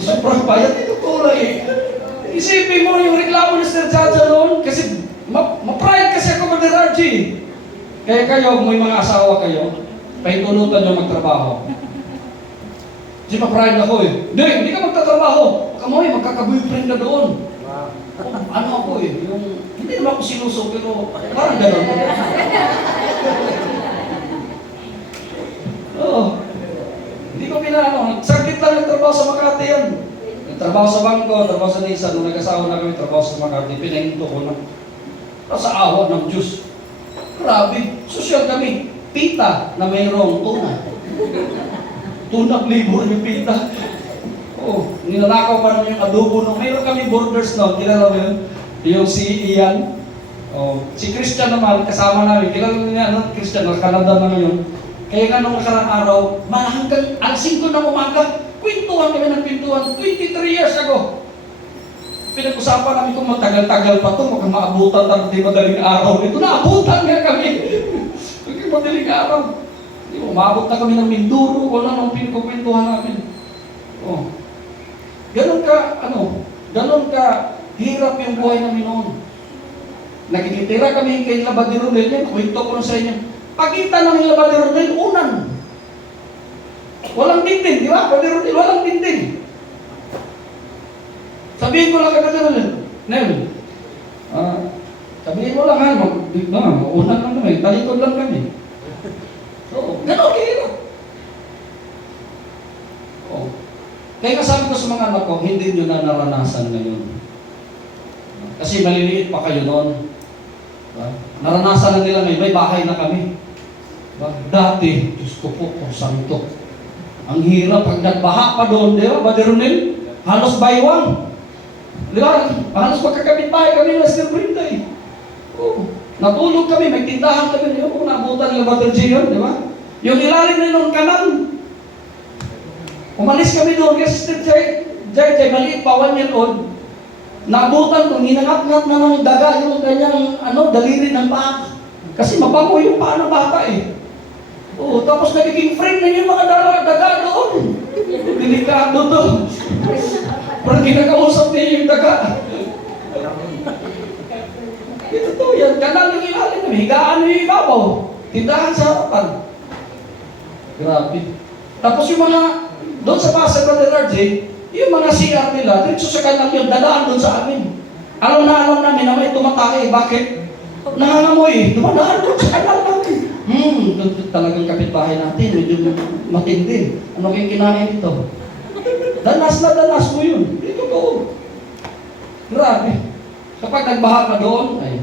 Sobrang payat ito tulay eh. Isipin mo yung reklamo ni Sister Jaja noon kasi ma-pride kasi ako, Brother Archie. Kaya kayo, kung may mga asawa kayo, pahintulutan nyo magtrabaho. Kasi ma-pride ako eh. Hindi ka magtatrabaho. Baka mo eh, magkaka-boyfriend na doon. Ano ako eh, yung, hindi naman ako sinuso, pero parang gano'n. Oo. Hindi ko pinano. Saglit lang nagtrabaho sa Makati yan. Nagtrabaho sa bangko, trabaho sa Nissan. Nung nag-asawa na kami, trabaho sa Makati. Pinahinto ko na. Sa awa ng Diyos. Grabe. Social kami. Pita na mayroong tuna. Tuna flavor yung pita. Oo. Ninanakaw pa naman yung adobo. Mayroon kami borders noon. Kilala mo yun? Yung si Ian. Oh, si Christian naman, kasama namin. Kilala niya, Christian, Canada naman yun. Kaya nga nung nakarang araw, hanggang alas 5 ng umaga, kwentuhan kami ng kwentuhan, 23 years ago. Pinag-usapan namin kung matagal-tagal pa ito, mukhang maabutan tayo di madaling araw. Ito naabutan nga kami. Hindi madaling araw. Hindi mo, maabot na kami ng Minduro, kung ano nung pinagkukwentuhan namin. Oh. Ganon ka hirap yung buhay namin noon. Nakikitira kami kay Labadero Ronel, kwento ko sa inyo. Pagkita ng Labadero Ronel, unan. Walang tintin, di ba? Labadero Ronel, walang tintin. Sabihin ko lang kay Labadero Ronel, Nel, sabihin mo lang ha, unan lang kami, talikod lang kami. So, gano'n kahirap. Oh. Kaya sabi ko sa mga anak ko, hindi nyo na naranasan ngayon. Kasi maliliit pa kayo noon. Naranasan na nila ngayon, may bahay na kami. Dati, Diyos ko po, santo. Ang hirap, pag nagbaha pa doon, di ba, Brother Ronel? Halos baywang. Di ba? Halos magkakapit-bahay kami na Sister Brenda eh. Oh. Natulog kami, may tindahan kami. Di ba? Kung naabutan nila Brother Gian, di ba? Yung ilalim na nung kanan. Umalis kami doon kasi Sister Jai, maliit pa, 1 year old. Naabutan ko, ninangat-ngat na ng daga yung kanyang daliri ng paa. Kasi mabango yung paa ng bata eh. Oo, tapos nagiging friend na yung mga daga doon. Delikado to. Parang kinakausap niya yung daga. Ito to yan, kanal yung ilalim, higaan yung ibabaw. Tindahan sa harapan. Grabe. Tapos yung mga, doon sa Pasay Brother RJ, yung mga CR nila, dito sa kanal yun, dadaan doon sa amin. Alam namin na may tumatake. Bakit? Nangangamoy. Dumadaan doon sa kanal namin. Talagang kapitbahay natin, medyo matindi. Ano kayong kinain ito? Danas na danas mo yun. Ito to. Grabe. Kapag nagbaha ka doon, ay,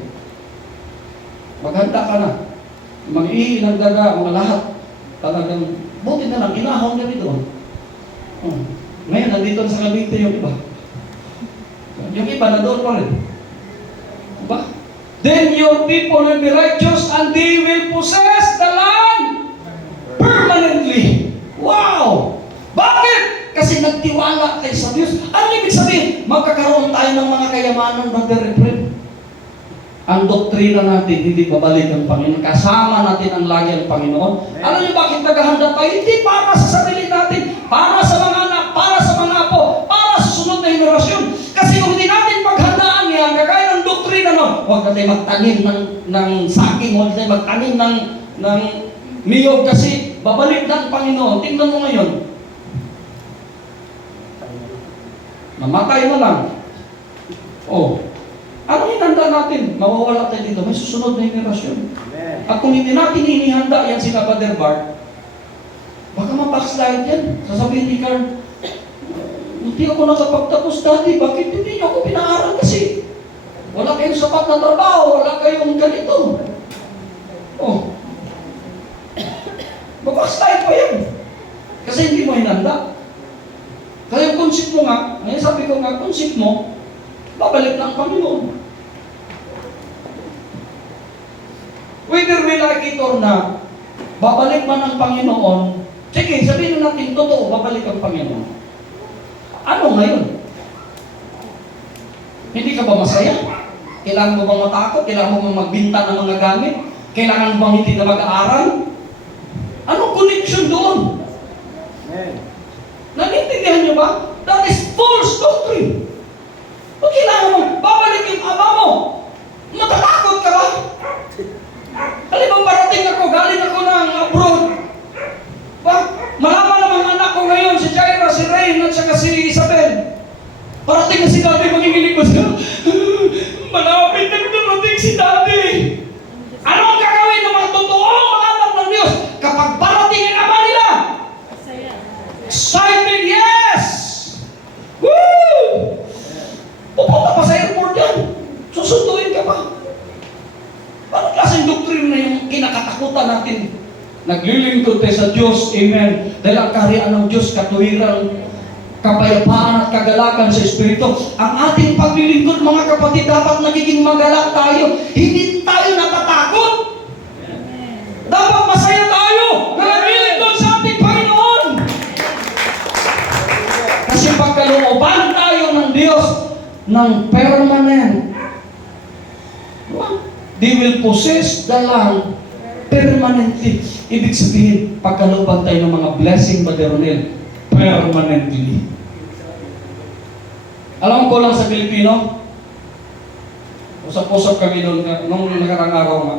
maghanda ka na. Mag-ihi ng daga, mga lahat. Talagang, buti na lang, inahon na rin doon. Ngayon, nandito sa Cavite yung iba. Yung iba na doon pa rin. Diba? Then your people will be righteous and they will possess the land permanently. Wow! Bakit? Kasi nagtiwala tayo sa Diyos. Ano ibig sabihin? Magkakaroon tayo ng mga kayamanan, Brother Efren. Ang doktrina natin, hindi babalik ang Panginoon. Kasama natin ang lagi ang Panginoon. Alam niyo bakit naghahanda tayo? Hindi para sa sarili natin, para sa mga anak, para sa mga apo, para sa sunod na henerasyon. Kasi kung hindi natin paghandaan yan, kagaya ng doktrina, no? Huwag natin magtanim ng saging, huwag natin magtanim ng niyog kasi babalik na ang Panginoon. Tingnan mo ngayon. Namatay na lang. Oh. Ano hinanda natin? Mawawala tayo dito. May susunod na henerasyon. At kung hindi natin inihanda yan si Brother Bart, baka ma-backslide yan. Sasabihin ni Carl, hindi ako nakapagtapos dati. Bakit hindi niyo ako pinaaral kasi? Wala kayong sapat na trabaho. Wala kayong ganito. Oh. Ma-backslide pa yan. Kasi hindi mo hinanda. Kaya yung concept mo nga, ngayon sabi ko nga, concept mo, babalik na ang Panginoon. Whether we like it or not, babalik man ang Panginoon, sige, sabihin natin, totoo, babalik ang Panginoon. Ano ngayon? Hindi ka ba masaya? Kailangan mo bang matakot? Kailangan mo bang magbinta ng mga gamit? Kailangan mo bang hindi na mag-aaral? Anong connection doon? Nanintindihan niyo ba? That is false doctrine. Kung kailangan mo, babalik yung ama mo. Matatakot ka ba? Halimbawa parating ako, galing ako ng abroad. Ba? Malaman naman anak ko ngayon, si Jaira, si Rain, at saka si Isabel. Parating na si Daddy, manginginig ko siya. Malapit na darating si Daddy. Ano ang gagawin ng mga totoong mga anak ng Diyos kapag parating ang ama nila? Excited, yes! Woo! Pupunta pa sa airport yan. Susunduin ka pa. Paano klaseng doktrina na yung kinakatakutan natin? Naglilingkod tayo sa Diyos. Amen. Dahil ang kaharian ng Diyos, katuwiran, kapayapaan at kagalakan sa Espiritu. Ang ating paglilingkod, mga kapatid, dapat nagiging magalak tayo. Hindi tayo natatakot. Dapat masaya tayo na naglilingkod sa ating Panginoon. Kasi pagkalooban tayo ng Diyos, ng permanent. They will possess the land permanently. Ibig sabihin, pagkalooban tayo ng mga blessing, Brother Ronel, permanently. Alam ko lang sa Pilipino, usap-usap kami doon nung nakarang araw nga.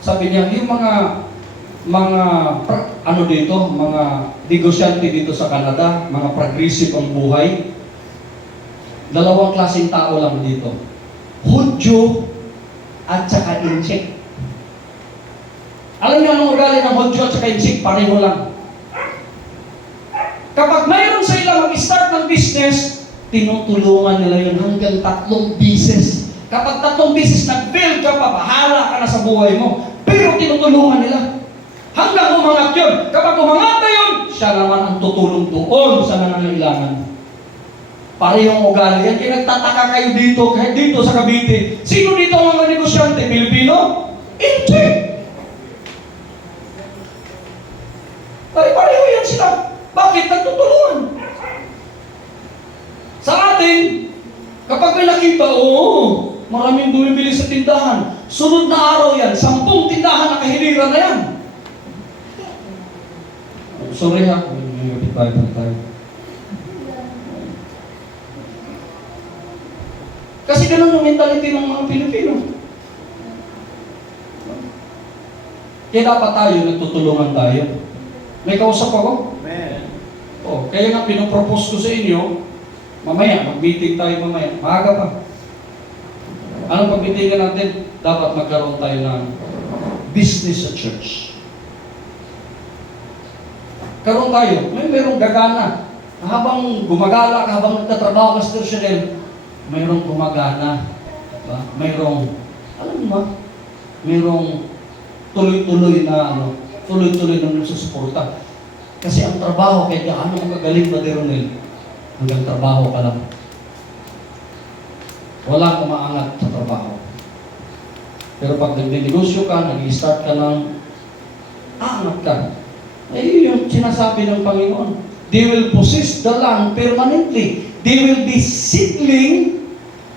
Sabi niya, yung mga negosyante dito sa Canada, mga progressive ang buhay, dalawang klaseng tao lang dito. Hudyo at saka Inchik. Alam niyo anong ugali ng Hudyo at saka Inchik? Pareho lang. Kapag mayroon sila mag-start ng business, tinutulungan nila yun hanggang 3 bisis. Kapag 3 bisis nag-fail ka pa, bahala ka na sa buhay mo. Pero tinutulungan nila. Hanggang umangat yun. Kapag umangat na yun, siya naman ang tutulong doon sa nangangailangan. Parehong ugali yan. Kaya nagtataka kayo dito, kahit dito sa Cavite. Sino dito ang mga negosyante? Pilipino? Hindi. Pare-pareho yan sila. Bakit? Nagtutulungan. Sa atin, kapag may nakita, maraming bumibili sa tindahan. Sunod na araw yan, 10 tindahan nakahiliran na yan. Sorry ha, tayo. Kasi ganun yung mentality ng mga Pilipino. Kaya dapat tayo, nagtutulungan tayo. May kausap ako? Amen. Oh, kaya nga pinopropose ko sa inyo, mamaya, mag-meeting tayo mamaya. Maaga pa. Anong pag-meetingan natin? Dapat magkaroon tayo ng business sa church. Karoon tayo, mayroong gagana. Habang gumagala ka, habang nagtatrabaho ka sa personnel, mayroong gumagana. Diba? Mayroong, alam mo ba? Mayroong tuloy-tuloy na nagsusuporta. Kasi ang trabaho, kaya gaano kang kagaling na Ronel, hanggang trabaho ka lang. Wala kang maangat sa trabaho. Pero pag nagdinegosyo ka, nag-start ka ng aangat ka. Ay, yung sinasabi ng Panginoon. They will possess the land permanently. They will be seedling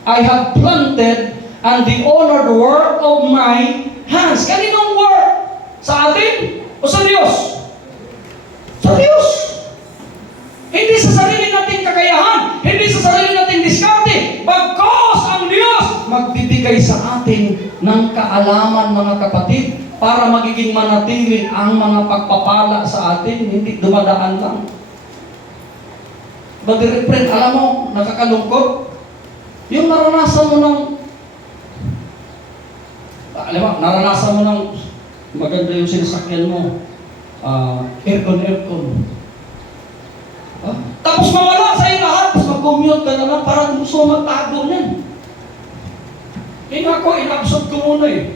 I have planted and the honored work of my hands. Kaninong work? Sa atin o sa Diyos? Sa Diyos. Hindi sa sarili nating kakayahan, hindi sa sarili nating diskarte, bagkos ang Diyos magbibigay sa atin ng kaalaman, mga kapatid, para magiging manatili ang mga pagpapala sa atin, hindi dumadaan lang. Brother friend, alam mo, nakakalungkot, yung naranasan mo ng, alam mo, naranasan mo ng maganda yung sinasakyan mo, aircon. Tapos mawala sa iyo lahat, tapos mag-commute ka naman, parang gusto mo magtago niyan. Inabsorb ko muna eh.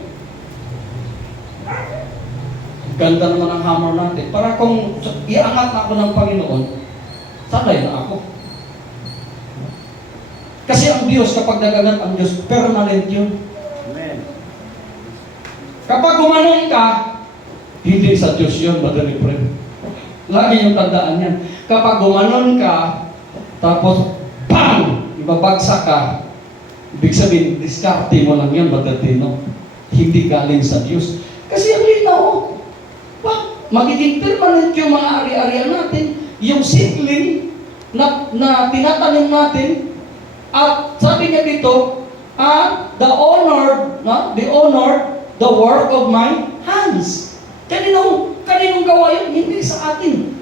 Ganda naman ang hammer natin. Para kung iangat na ako ng Panginoon, sanay na ako. Kasi ang Diyos, kapag nagagat ang Diyos, permanent yun. Amen. Kapag gumanon ka, hindi sa Diyos yun, madali friend. Lagi yung tandaan yan. Kapag gumanon ka, tapos, bang! Ibabagsak ka, ibig sabihin, diskarte mo lang yan, matatino. Hindi galing sa Diyos. Kasi ang linaw, magiging permanent yung mga ari-arian natin, yung seedling na tinatanim natin, at sabi niya dito, the work of my hands. Kaninong gawa yun? Hindi sa atin.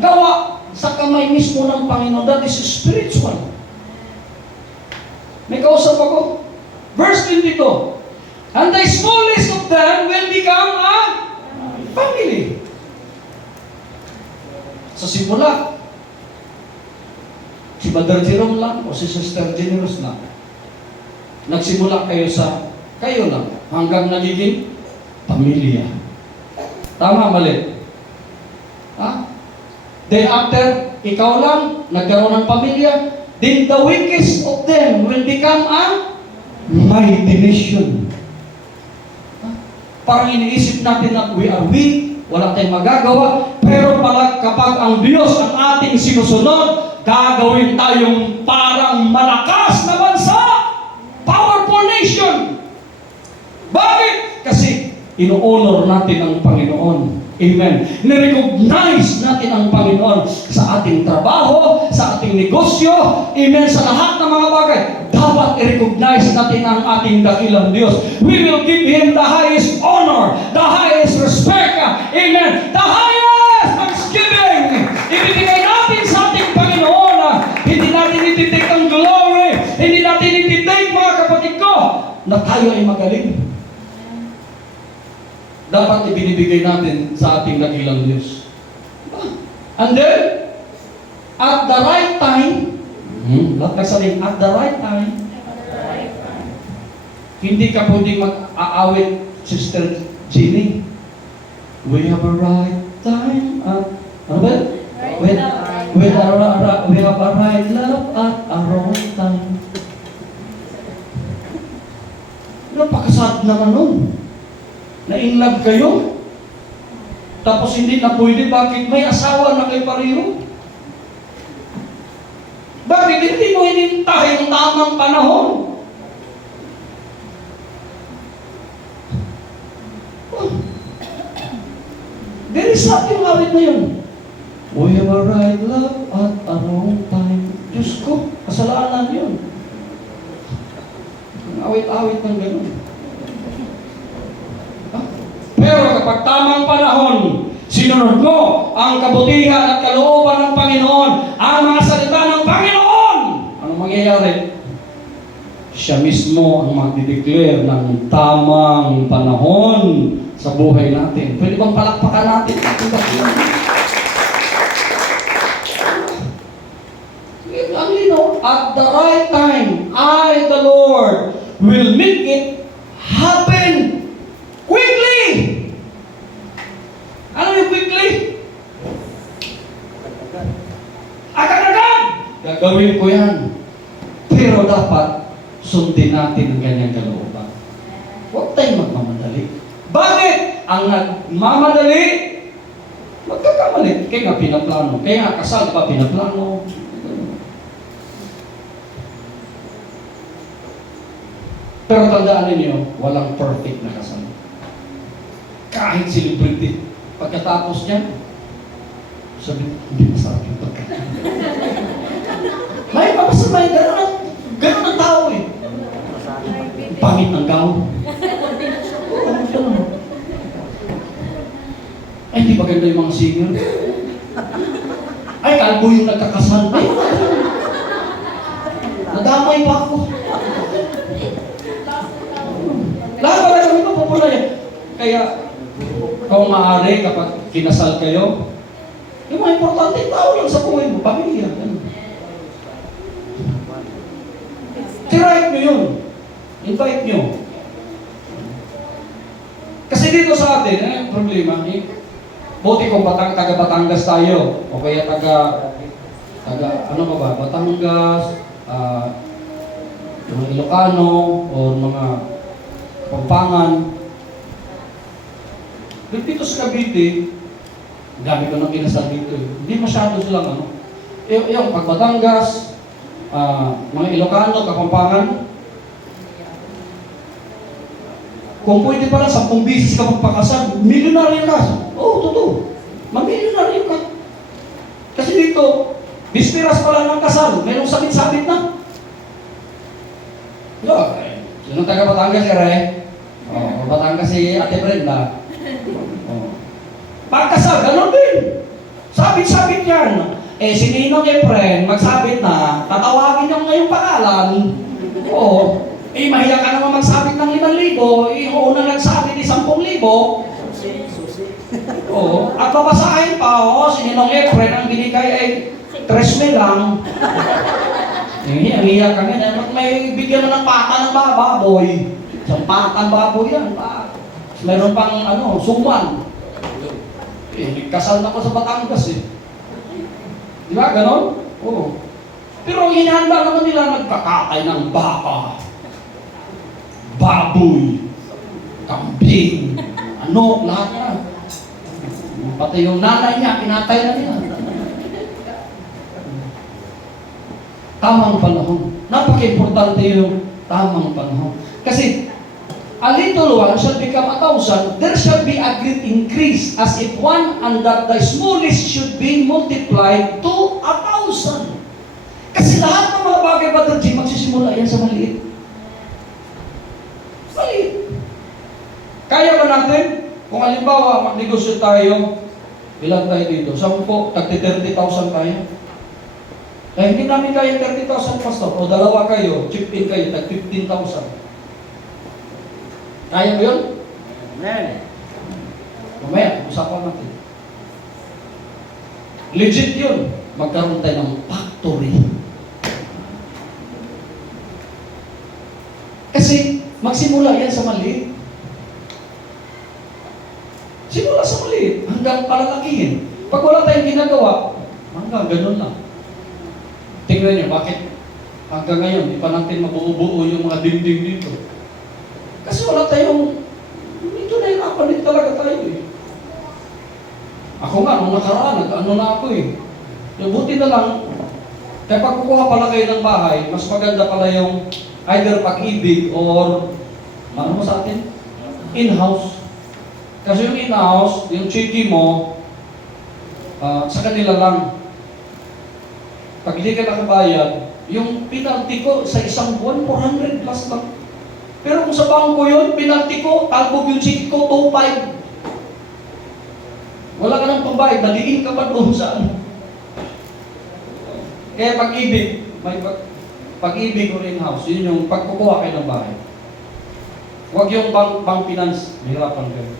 Gawa sa kamay mismo ng Panginoon. That is spiritual. May kausap ako. Verse 22. And the smallest of them will become a family. Sa simula, si Brother Jerome lang o si Sister Generous lang. Nagsimula kayo lang, hanggang nagiging pamilya. Tama, mali? Ha? Then after, ikaw lang, nagkaroon ng pamilya, then the weakest of them will become a mighty nation. Parang iniisip natin na we are weak, wala tayong magagawa, pero kapag ang Diyos ang ating sinusunod, gagawin tayong parang malakas na bansa, powerful nation. Bakit? Kasi ino-honor natin ang Panginoon. Amen. Nirecognize natin ang Panginoon sa ating trabaho, sa ating negosyo, amen, sa lahat ng mga bagay. Dapat i-recognize natin ang ating dakilang Diyos. We will give Him the highest honor, the highest respect, amen, the highest thanksgiving. Ibibigay natin sa ating Panginoon. Hindi natin ititik ang glory, hindi natin ititik, mga kapatid ko, na tayo ay magaling. Dapat ibinibigay natin sa ating dakilang Diyos. And then, at the right time, lahat nagsabihin, at the right time, hindi ka pwedeng mag-aawit, Sister Jeannie. We have a right time at, ano ba? We have a right love at a wrong time. Napakasad naman nun. Na-in-love kayo, tapos hindi na pwede, bakit? May asawa na kayo pareho. Bakit hindi mo hinintay ang tamang panahon? Very sad yung awit na yun. We have a right love at a wrong time. Diyos ko, kasalanan yun. mag-awit ng gano'n. Pero kapag tamang panahon, sinunod mo ang kabutihan at kalooban ng Panginoon, ang mga salita ng Panginoon, ano mangyayari? Siya mismo ang magdideclare ng tamang panahon sa buhay natin. Pwede bang palakpakan natin? Ang lino, at the right time, I, the Lord, will make it happen quickly. Ano yung quickly? Agad-agad! Gagawin ko yan. Pero dapat sundin natin ang ganyang kalooban. Huwag tayong magmamadali. Bakit? Ang nagmamadali, magkakamali. Kaya nga pinaplano. Kaya nga kasal pa pinaplano. Pero tandaan ninyo, walang perfect na kasal. Kahit celebrity. Pagkatapos niya, sabi, hindi masarap yung pagkain. May mapasamay, gano'n ang tao eh. Pangit ng gown. Ay, hindi maganda yung mga singer. Ay, kalbo yung nagkakasal. Ay, nadamay pa ako. Lahat pala kami mapupunan yan. Kaya, kung maaari, kapag kinasal kayo, yung mga importante, tao lang sa buhay mo, pamilya. Try nyo yun. Invite nyo. Kasi dito sa atin, problema, buti kung taga Batangas tayo, o kaya ano ba ba, Batangas, mga Ilocano, o mga Pampangan. Dito sa Cavite, dami ko nang kinasal dito. Hindi masyado silang ano. Yung pag Batangas, mga Ilocano, Kapampangan, kung pwede pala 10 bisis ka magpakasal, milyonaryo ka. Oo, totoo. Mag-milyonaryo ka. Kasi dito, bisperas pala ng kasal, mayroong sabit-sabit na. Sino taga Batangas, Ere? Batangas si Ate Brenda. Pagkasal, gano'n din. Sabit-sabit yan. Si Ninong Efren, magsabit na, tatawagin niyang ngayong pangalan. Oo. Mahiya ka naman magsabit ng 5,000, una nagsabit 10,000. Oo. At babasahin pa, si Ninong Efren, ang binigay ay 3,000 lang. Hiya ka nga. May bigyan mo ng pata ng baboy. Isang patang baboy yan. Meron pang suman. Kasal na ko sa Batangas eh. Di ba? Ganon? Oo. Pero hinahanda naman nila nagkakatay ng baka, baboy, kambing, lahat na. Pati yung nanay niya, pinatay na nila. Tamang panahon. Napaka-importante yung tamang panahon. Kasi, a little one shall become 1,000, there shall be a great increase, as if one and that the smallest should be multiplied to 1,000. Kasi lahat ng mga bagay, Brother Jim, magsisimula yan sa maliit. Maliit. Kaya ba natin? Kung halimbawa, magnegosyo tayo, ilan tayo dito? 10, tagti-30,000 tayo. Eh, hindi namin kaya 30,000, Pastor. O dalawa kayo, 15 kayo, tag-15,000. Kaya mo yun? Amen. Mamaya, usapan natin. Legit yun. Magkaroon tayo ng factory. Kasi, magsimula yan sa maliit. Simula sa maliit, hanggang palalakihin. Pag wala tayong ginagawa, hanggang ganun lang. Tingnan niyo, bakit hanggang ngayon, di pa natin mabuo-buo yung mga dingding dito. Kasi wala tayong, dito na hirapan din talaga tayo eh. Ako nga, nung nakaraan, na ako eh. Yung buti na lang, kaya pag kukuha pala kayo ng bahay, mas maganda pala yung either Pag-ibig or, ano mo sa atin? In-house. Kasi yung in-house, yung chiki mo, sa kanila lang. Pag hindi ka nakabayad, yung penalty ko sa isang buwan, 400 plus lang. Pero kung sa bangko yun, pinalti ko, talbog yung sikit ko, 2.5. Wala ka ng pambayad, naliin ka pa doon sa ano. Kaya pag-ibig, pag-ibig o in-house, yun yung pagkukuha kayo ng bahay. Huwag yung bank finance, hirapan kayo.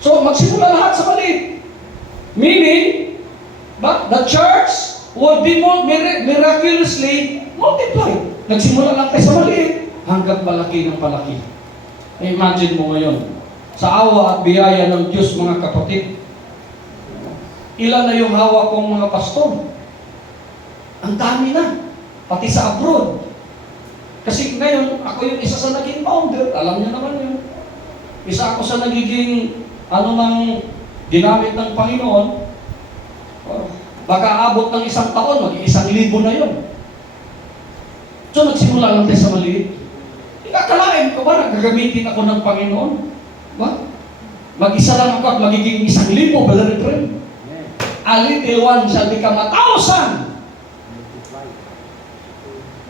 So, magsimula lahat sa maliit. Meaning, but the church would be miraculously multiplied. Nagsimula lang tayo sa maliit, hanggang palaki ng palaki. Imagine mo ngayon, sa awa at biyaya ng Diyos, mga kapatid, ilan na yung hawak kong mga pastor? Ang dami na, pati sa abroad. Kasi ngayon, ako yung isa sa naging founder, alam niyo naman yun. Isa ako sa nagiging, ginamit ng Panginoon. Baka abot ng 1 taon, mag-1,000 na yun. So, nagsimula lang tayo sa maliit. Ikakalain ko ba, nagagamitin ako ng Panginoon? Ba? Mag-isa lang ako at magiging 1,000, brother friend. A little one shall become 1,000.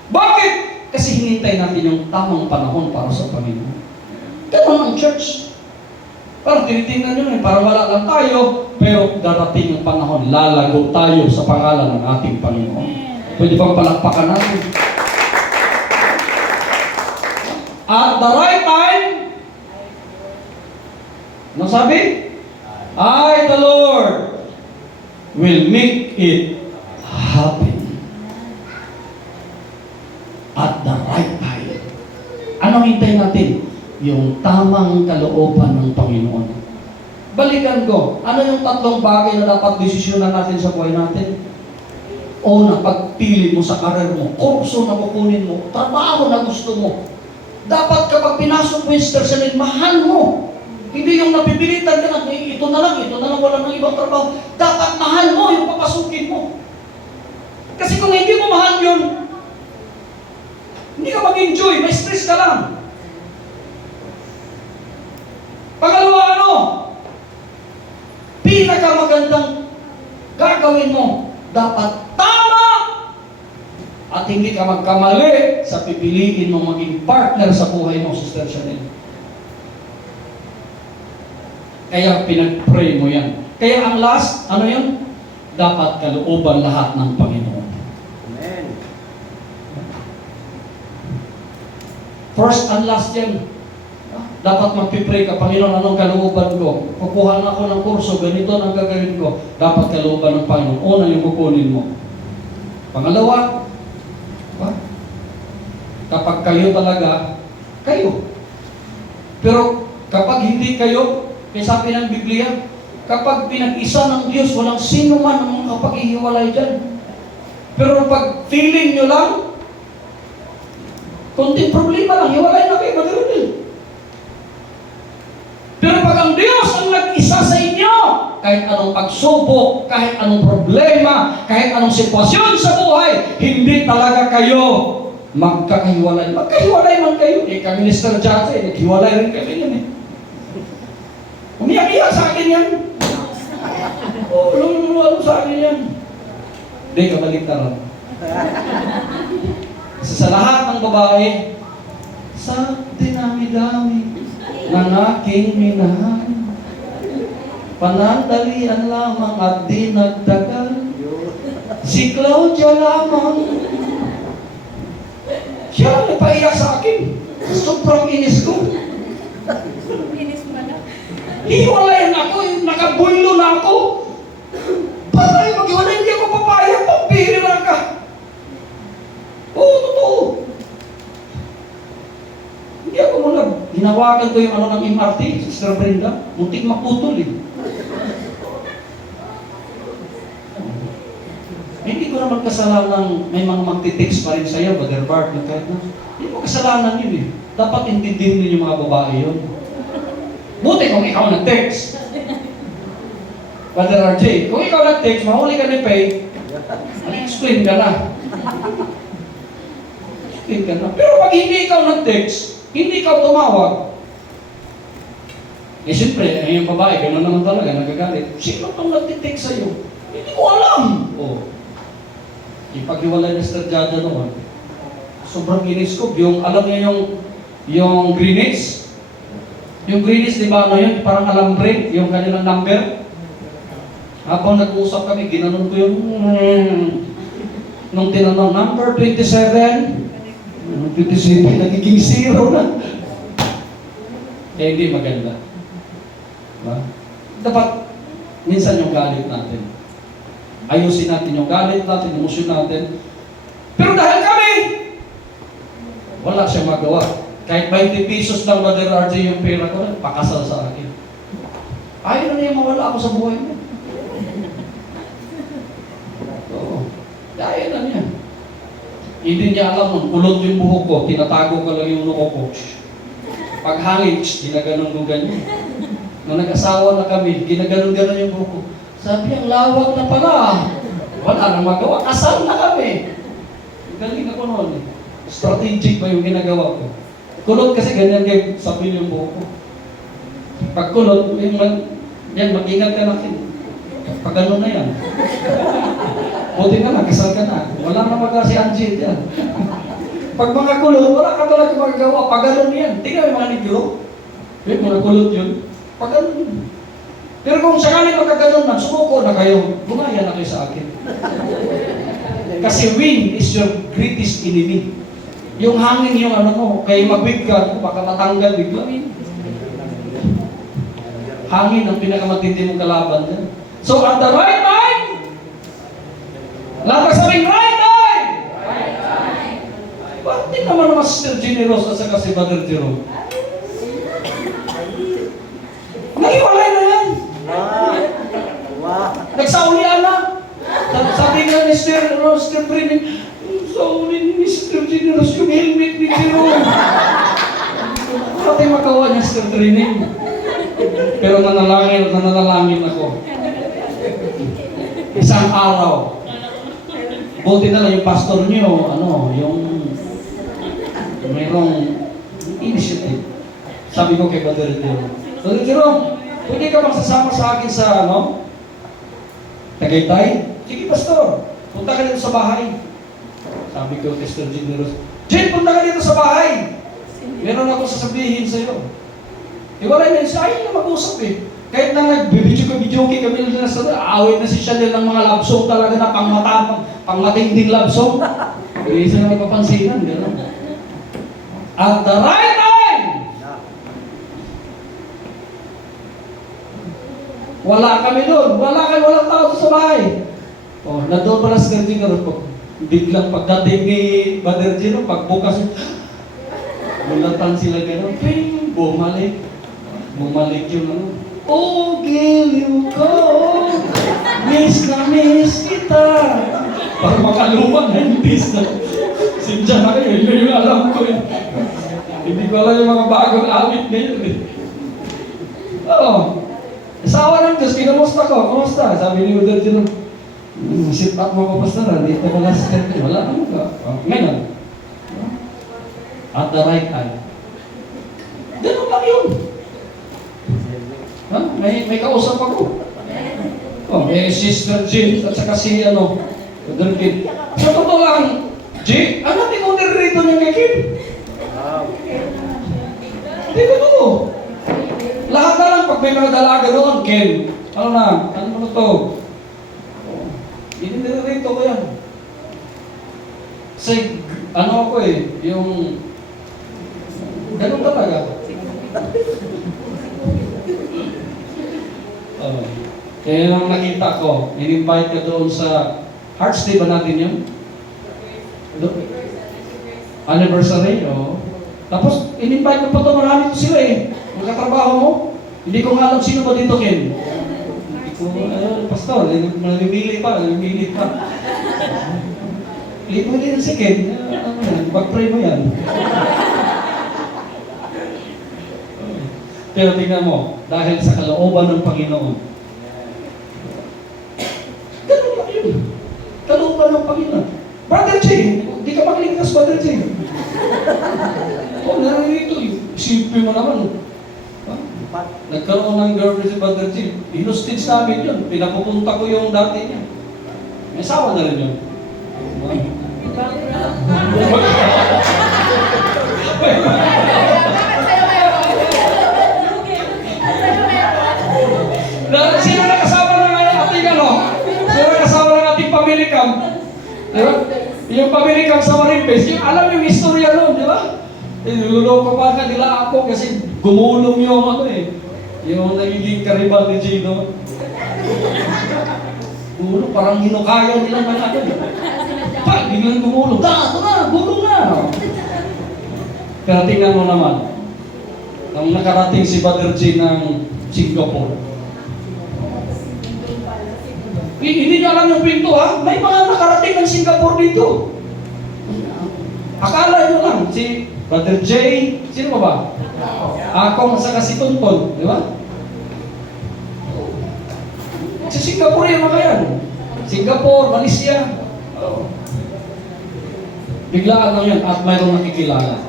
Bakit? Kasi hinintay natin yung tamang panahon para sa Panginoon. Ganun ang church. Parang tinitingnan nyo parang wala lang tayo, pero darating ang panahon, lalago tayo sa pangalan ng ating Panginoon. Pwede bang palakpakan natin? At the right time, ano sabi? I, the Lord, will make it happen. At the right time. Anong hintay natin? Yung tamang kalooban ng Panginoon. Balikan ko, ano yung 3 bagay na dapat desisyonan natin sa buhay natin? Una, pagpili mo sa karir mo, kurso na kukunin mo, trabaho na gusto mo. Dapat kapag pinasok mo yung station, mahal mo. Hindi yung napipilitan ka na, ito na lang, wala nang ibang trabaho. Dapat mahal mo yung papasukin mo. Kasi kung hindi mo mahal yun, hindi ka mag-enjoy, may stress ka lang. Pangalawa, pinakamagandang gagawin mo, dapat tama at hindi ka magkamali sa pipiliin mo maging partner sa buhay mo, Sister Chanel. Kaya pinag-pray mo yan. Kaya ang last, ano yun? Dapat kalooban lahat ng Panginoon. Amen. First and last yan. Dapat magpipray ka, Panginoon, anong kalooban ko? Kukuha na ako ng kurso, ganito ang gagawin ko. Dapat kalooban ng Panginoon. Una yung kukunin mo. Pangalawa, kapag kayo talaga, kayo. Pero kapag hindi kayo, kaya sabi ng Biblia, kapag pinag-isa ng Diyos, walang sino man ang makapag-ihiwalay dyan. Pero pag feeling nyo lang, konting problema lang, hiwalay na kayo, madurudin. Pero pag ang Diyos ang nag-isa sa inyo, kahit anong pagsubok, kahit anong problema, kahit anong sitwasyon sa buhay, hindi talaga kayo magkakahiwalay. Magkahiwalay man kayo. Kami Mr. Jate, naghiwalay rin kami yun eh. Umiyak-iyak sa akin yan. Ano sa akin yan? Hindi, kabaliktaran. Sa lahat ng babae, sa dinami-dami ng aking minahal, panandalian lamang at di nagtagal, si Claudia lamang. Siya ang nagpaiyak sa akin. Sobrang inis ko. Inis mo na. Hiwalayan ako, nakabullo na ako. Patay, maghiwalay, hindi ako papayag, pambihira ka. Oo, totoo. Hindi ako muna, hinawakan ko yung ng MRT, Sister Brenda, muntik maputol eh. Hindi ko naman kasalanan may mga magtitext pa rin sa'yo, Brother Bart, na kahit na. Hindi mo kasalanan yun eh. Dapat intindihin niyo yung mga babae yun. Buti kung ikaw nag-text. Brother RJ, kung ikaw nag-text, mahuli ka ni Faye, mag-explain ka na. Explain ka na. Pero pag hindi ikaw nag-text, hindi ikaw tumawag, eh siyempre, yung babae, gano'n naman talaga, nagagalit. Sino itong nag-text sa'yo? Hindi ko alam. Oh. Ipag-iwalay ni Mr. Jada naman, Sobrang kiniscope. Yung, alam niyo yung Greenwich? Yung Greenwich, di ba ano yun? Parang alambre, yung kanilang number. Habang nag-uusap kami, ginanon ko yung nung tinanong, number 27, 27, nagiging 0 na. Kaya hindi maganda. Diba? Dapat, minsan yung galit natin. Ayusin natin yung galit natin, emosyon natin. Pero dahil kami, wala siyang magawa. Kahit 20 pesos lang, Brother RJ, yung pera ko, pakasal sa akin. Ayaw na niya mawala ako sa buhay niya. Oo. Ayaw na niya. Hindi niya alam nun, kulot yung buhok ko, tinatago ko lang yung noo ko. Pag hangin, ginaganon ko ganyan. Nung nag-asawa na kami, ginaganon-ganon yung buhok ko. Sabi, ang lawak na pala. Wala nang magawa, kasal na kami. Galing ako noon. Strategic ba yung ginagawa ko? Kulot kasi ganyan kayo sabi yung buhok ko. Pag kulot, yan, mag-ingat ka natin. Pag ano na yan. Buti na lang, kasal ka na. Wala na maga si Angie yan. Pag mga kulot, wala ka talaga magagawa. Pag ano yan, tingnan yung mga negro. Yung mga kulot yun. Pag ano yun. Pero kung sakali magkaganon na, sumuko na kayo. Gumaya na kayo sa akin. Kasi wind is your greatest enemy. Yung hangin yung ano mo, kaya mag-wig ka, baka matanggal bigla. Hangin ang pinakamatindi mong kalaban yan. So at the right time, lahat sabing right time! Right time. Bakit di naman naman Sister Generous at saka si Brother Jerome? Nahiwalay na yan. Nagsaulian na. Sabi nga ni Sister Brennan, sauli ni Sister Generous yung helmet ni Jerome. Bakit tayo magawa niya Sister Brennan? Pero nanalangin ako. Isang araw. Buti na lang yung pastor niyo, yung mayroong initiative. Sabi ko kay Brother Jerome, Brother Jerome, pwede ka bang sasama sa akin sa Tagaytay? Sige, pastor. Punta ka dito sa bahay. Sabi ko, Sister Generous, Jen, punta ka dito sa bahay. Meron ako sasabihin sa iyo. Iwalay na siya, ayaw na mag-usap eh. Kahit na nagbibidyo kami na sa awit na si Chanel ng mga love song talaga na pangmatinding love song. Hindi sila nagpapansinan, gano'n. At the right time, wala kami doon. Walang tao sa bahay. Oh, nandoon pala si Gardino. Biglang pagdating ni Brother Gino, pagbukas, mulatan sila gano'n. Ping! Bumalik yung ano. Oh, giliw ko. Miss na miss kita. Para makaluman na yung miss na. Sindiyan na kayo, yun yung alam ko eh. Hindi ko alam yung mga bagong awit ngayon eh. Oo. Asawa ng Diyos, kinamusta ko. Kumusta? Sabi ni Brother Gino, sit up mo ko pastor, dito ko last step. Wala naman ka. Ngayon. At the right time. Ganun lang yun. Ha? May kausap ako. Oh, Sister Jim at saka si Brother Kim. Sa totoo lang, Jim, ano tikoter rito niya kay Kim? Hindi ko totoo. Lahat na lang pag may mga dalaga doon, Kim. Ano to? Ininirito ko yan. Kasi, ako yung ganun talaga. Kaya nang nakita ko, in-invite ka doon sa Hearts Day ba natin yun? Anniversary, oo. Tapos, in-invite ko pa ito, marami ko sila eh. Ang katrabaho mo, hindi ko nga alam sino ba dito, Ken? Hindi ko, pastor, namimili pa. Pili na si Ken. Pag-pray mo yan. Pero tingnan mo, dahil sa kalooban ng Panginoon, ganun lang yun. Kalooban ng Panginoon. Brother J, di ka magligtas, Brother J. Naririto, simple mo naman. Nagkaroon ng girlfriend si Brother J. Hinustage namin yun. Pinapupunta ko yung dati niya. May asawa na rin yun. Bakit sa'yo meron? Sa'yo meron? Sino na kasama ng ating ano? Sino na kasama ng ating family camp? Di ba? Yung family camp sa Marimbes, yung alam yung istorya nun, di ba? Niluloko pa nga nila ako kasi gumulong yung ano eh. Yung nagiging karibal ni Gino. Gulong, parang hinukaya nila ng ano. Pa, biglang gumulong. Ito na, gulong na. Pero tingnan mo naman, nang nakarating si Brother J ng Singapore, hindi niya alam yung pinto ha. May mga nakarating ng Singapore dito. Akala nyo lang, si Brother J, sino ba? Akong sa si Tonton, di ba? Sa Singapore yung mga yan. Singapore, Malaysia. Oh. Biglaan lang yan at mayroong nakikilala.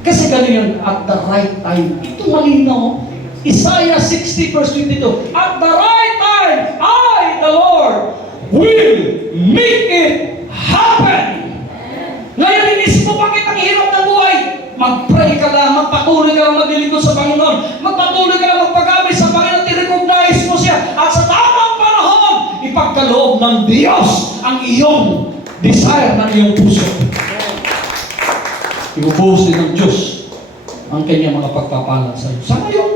Kasi gano'n yun, at the right time. Ito malinaw. Isaiah 60 verse 22. At the right time, I, the Lord, will make it happen. Ngayon, inisip mo bakit ang hirap ng buhay? Mag-pray ka lang, magpatuloy ka lang maglilingkod sa Panginoon. Magpatuloy ka lang magpagamit sa Panginoon, i-recognize mo siya. At sa tamang panahon, ipagkaloob ng Diyos ang iyong desire ng iyong puso. Ibubuhos din ng Diyos ang kanyang mga pagpapala sa iyo. Sa ngayon,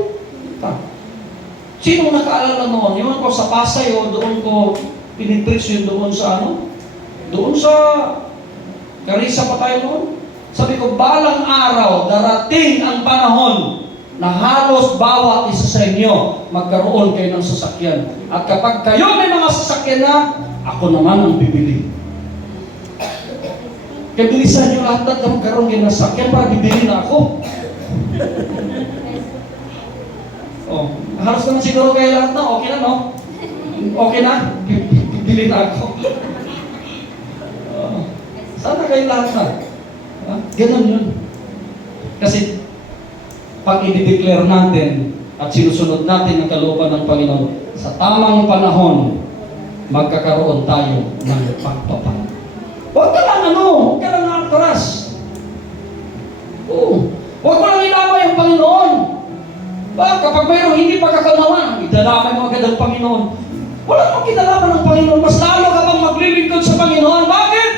sino nakaalala noon? Yung ko sa Pasay o doon ko pinipreach yun doon sa ano? Doon sa Karisa pa tayo noon. Sabi ko, balang araw, darating ang panahon na halos bawat isa sa inyo magkaroon kayo ng sasakyan. At kapag kayo may mga sasakyan na, ako naman ang bibili. Kaya bilisan nyo lahat na magkaroon kayo ng sasakyan para bibili na ako. Oh, halos naman siguro kayo lahat na, okay na no? Okay na? Bibili na ako. Sana kayo lahat na. Ganun yun. Kasi pag i-declare natin at sinusunod natin ang kalooban ng Panginoon, sa tamang panahon, magkakaroon tayo ng pagpapala. Huwag ka lang huwag ka lang nakakaras. Oo. Huwag mo lang ilaway ang Panginoon. Kapag mayroong hindi pagkakaunawan, idalaway mo agad ang Panginoon. Wala mong kinalaman ng Panginoon. Mas lalo ka pang maglilingkod sa Panginoon. Bakit?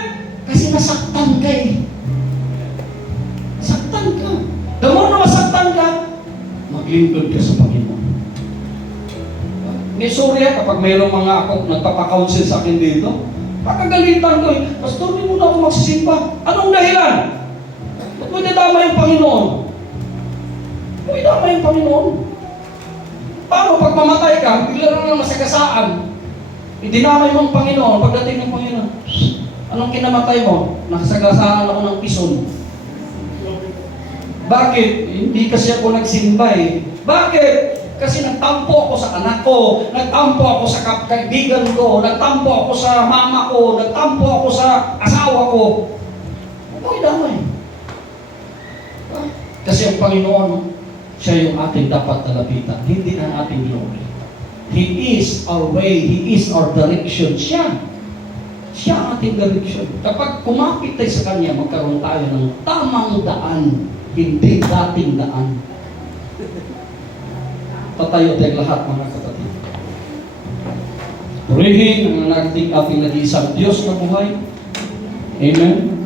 Kasi nasaktan ka eh. Saktan ka. The more na masaktan ka, maglingkod ka sa Panginoon. May sorry kapag mayroong mga ako nagpapakounsel sa akin dito, pakagalitan ko eh, Pastor, hindi mo na ako magsisimba. Anong dahilan? Ba't mo dinama yung Panginoon? Mo idama yung Panginoon. Paano pag mamatay ka, bigla na lang masagasaan. Idinamay mo ang Panginoon, pagdating ng Panginoon, anong kinamatay mo? Nakasagasaan ako ng pison. Bakit? Hindi kasi ako nagsimba eh. Bakit? Kasi nagtampo ako sa anak ko, nagtampo ako sa kaibigan ko, nagtampo ako sa mama ko, nagtampo ako sa asawa ko. Huwag damay. Kasi ang Panginoon, siya yung ating dapat nalapitan, hindi ang ating glory. He is our way, He is our direction. Siya ang ating direction. Kapag kumapit tayo sa Kanya, magkaroon tayo ng tamang daan, hindi dating daan. Tatayo tayo lahat, mga kapatid. Purihin ang ating nag-iisang Diyos na buhay. Amen.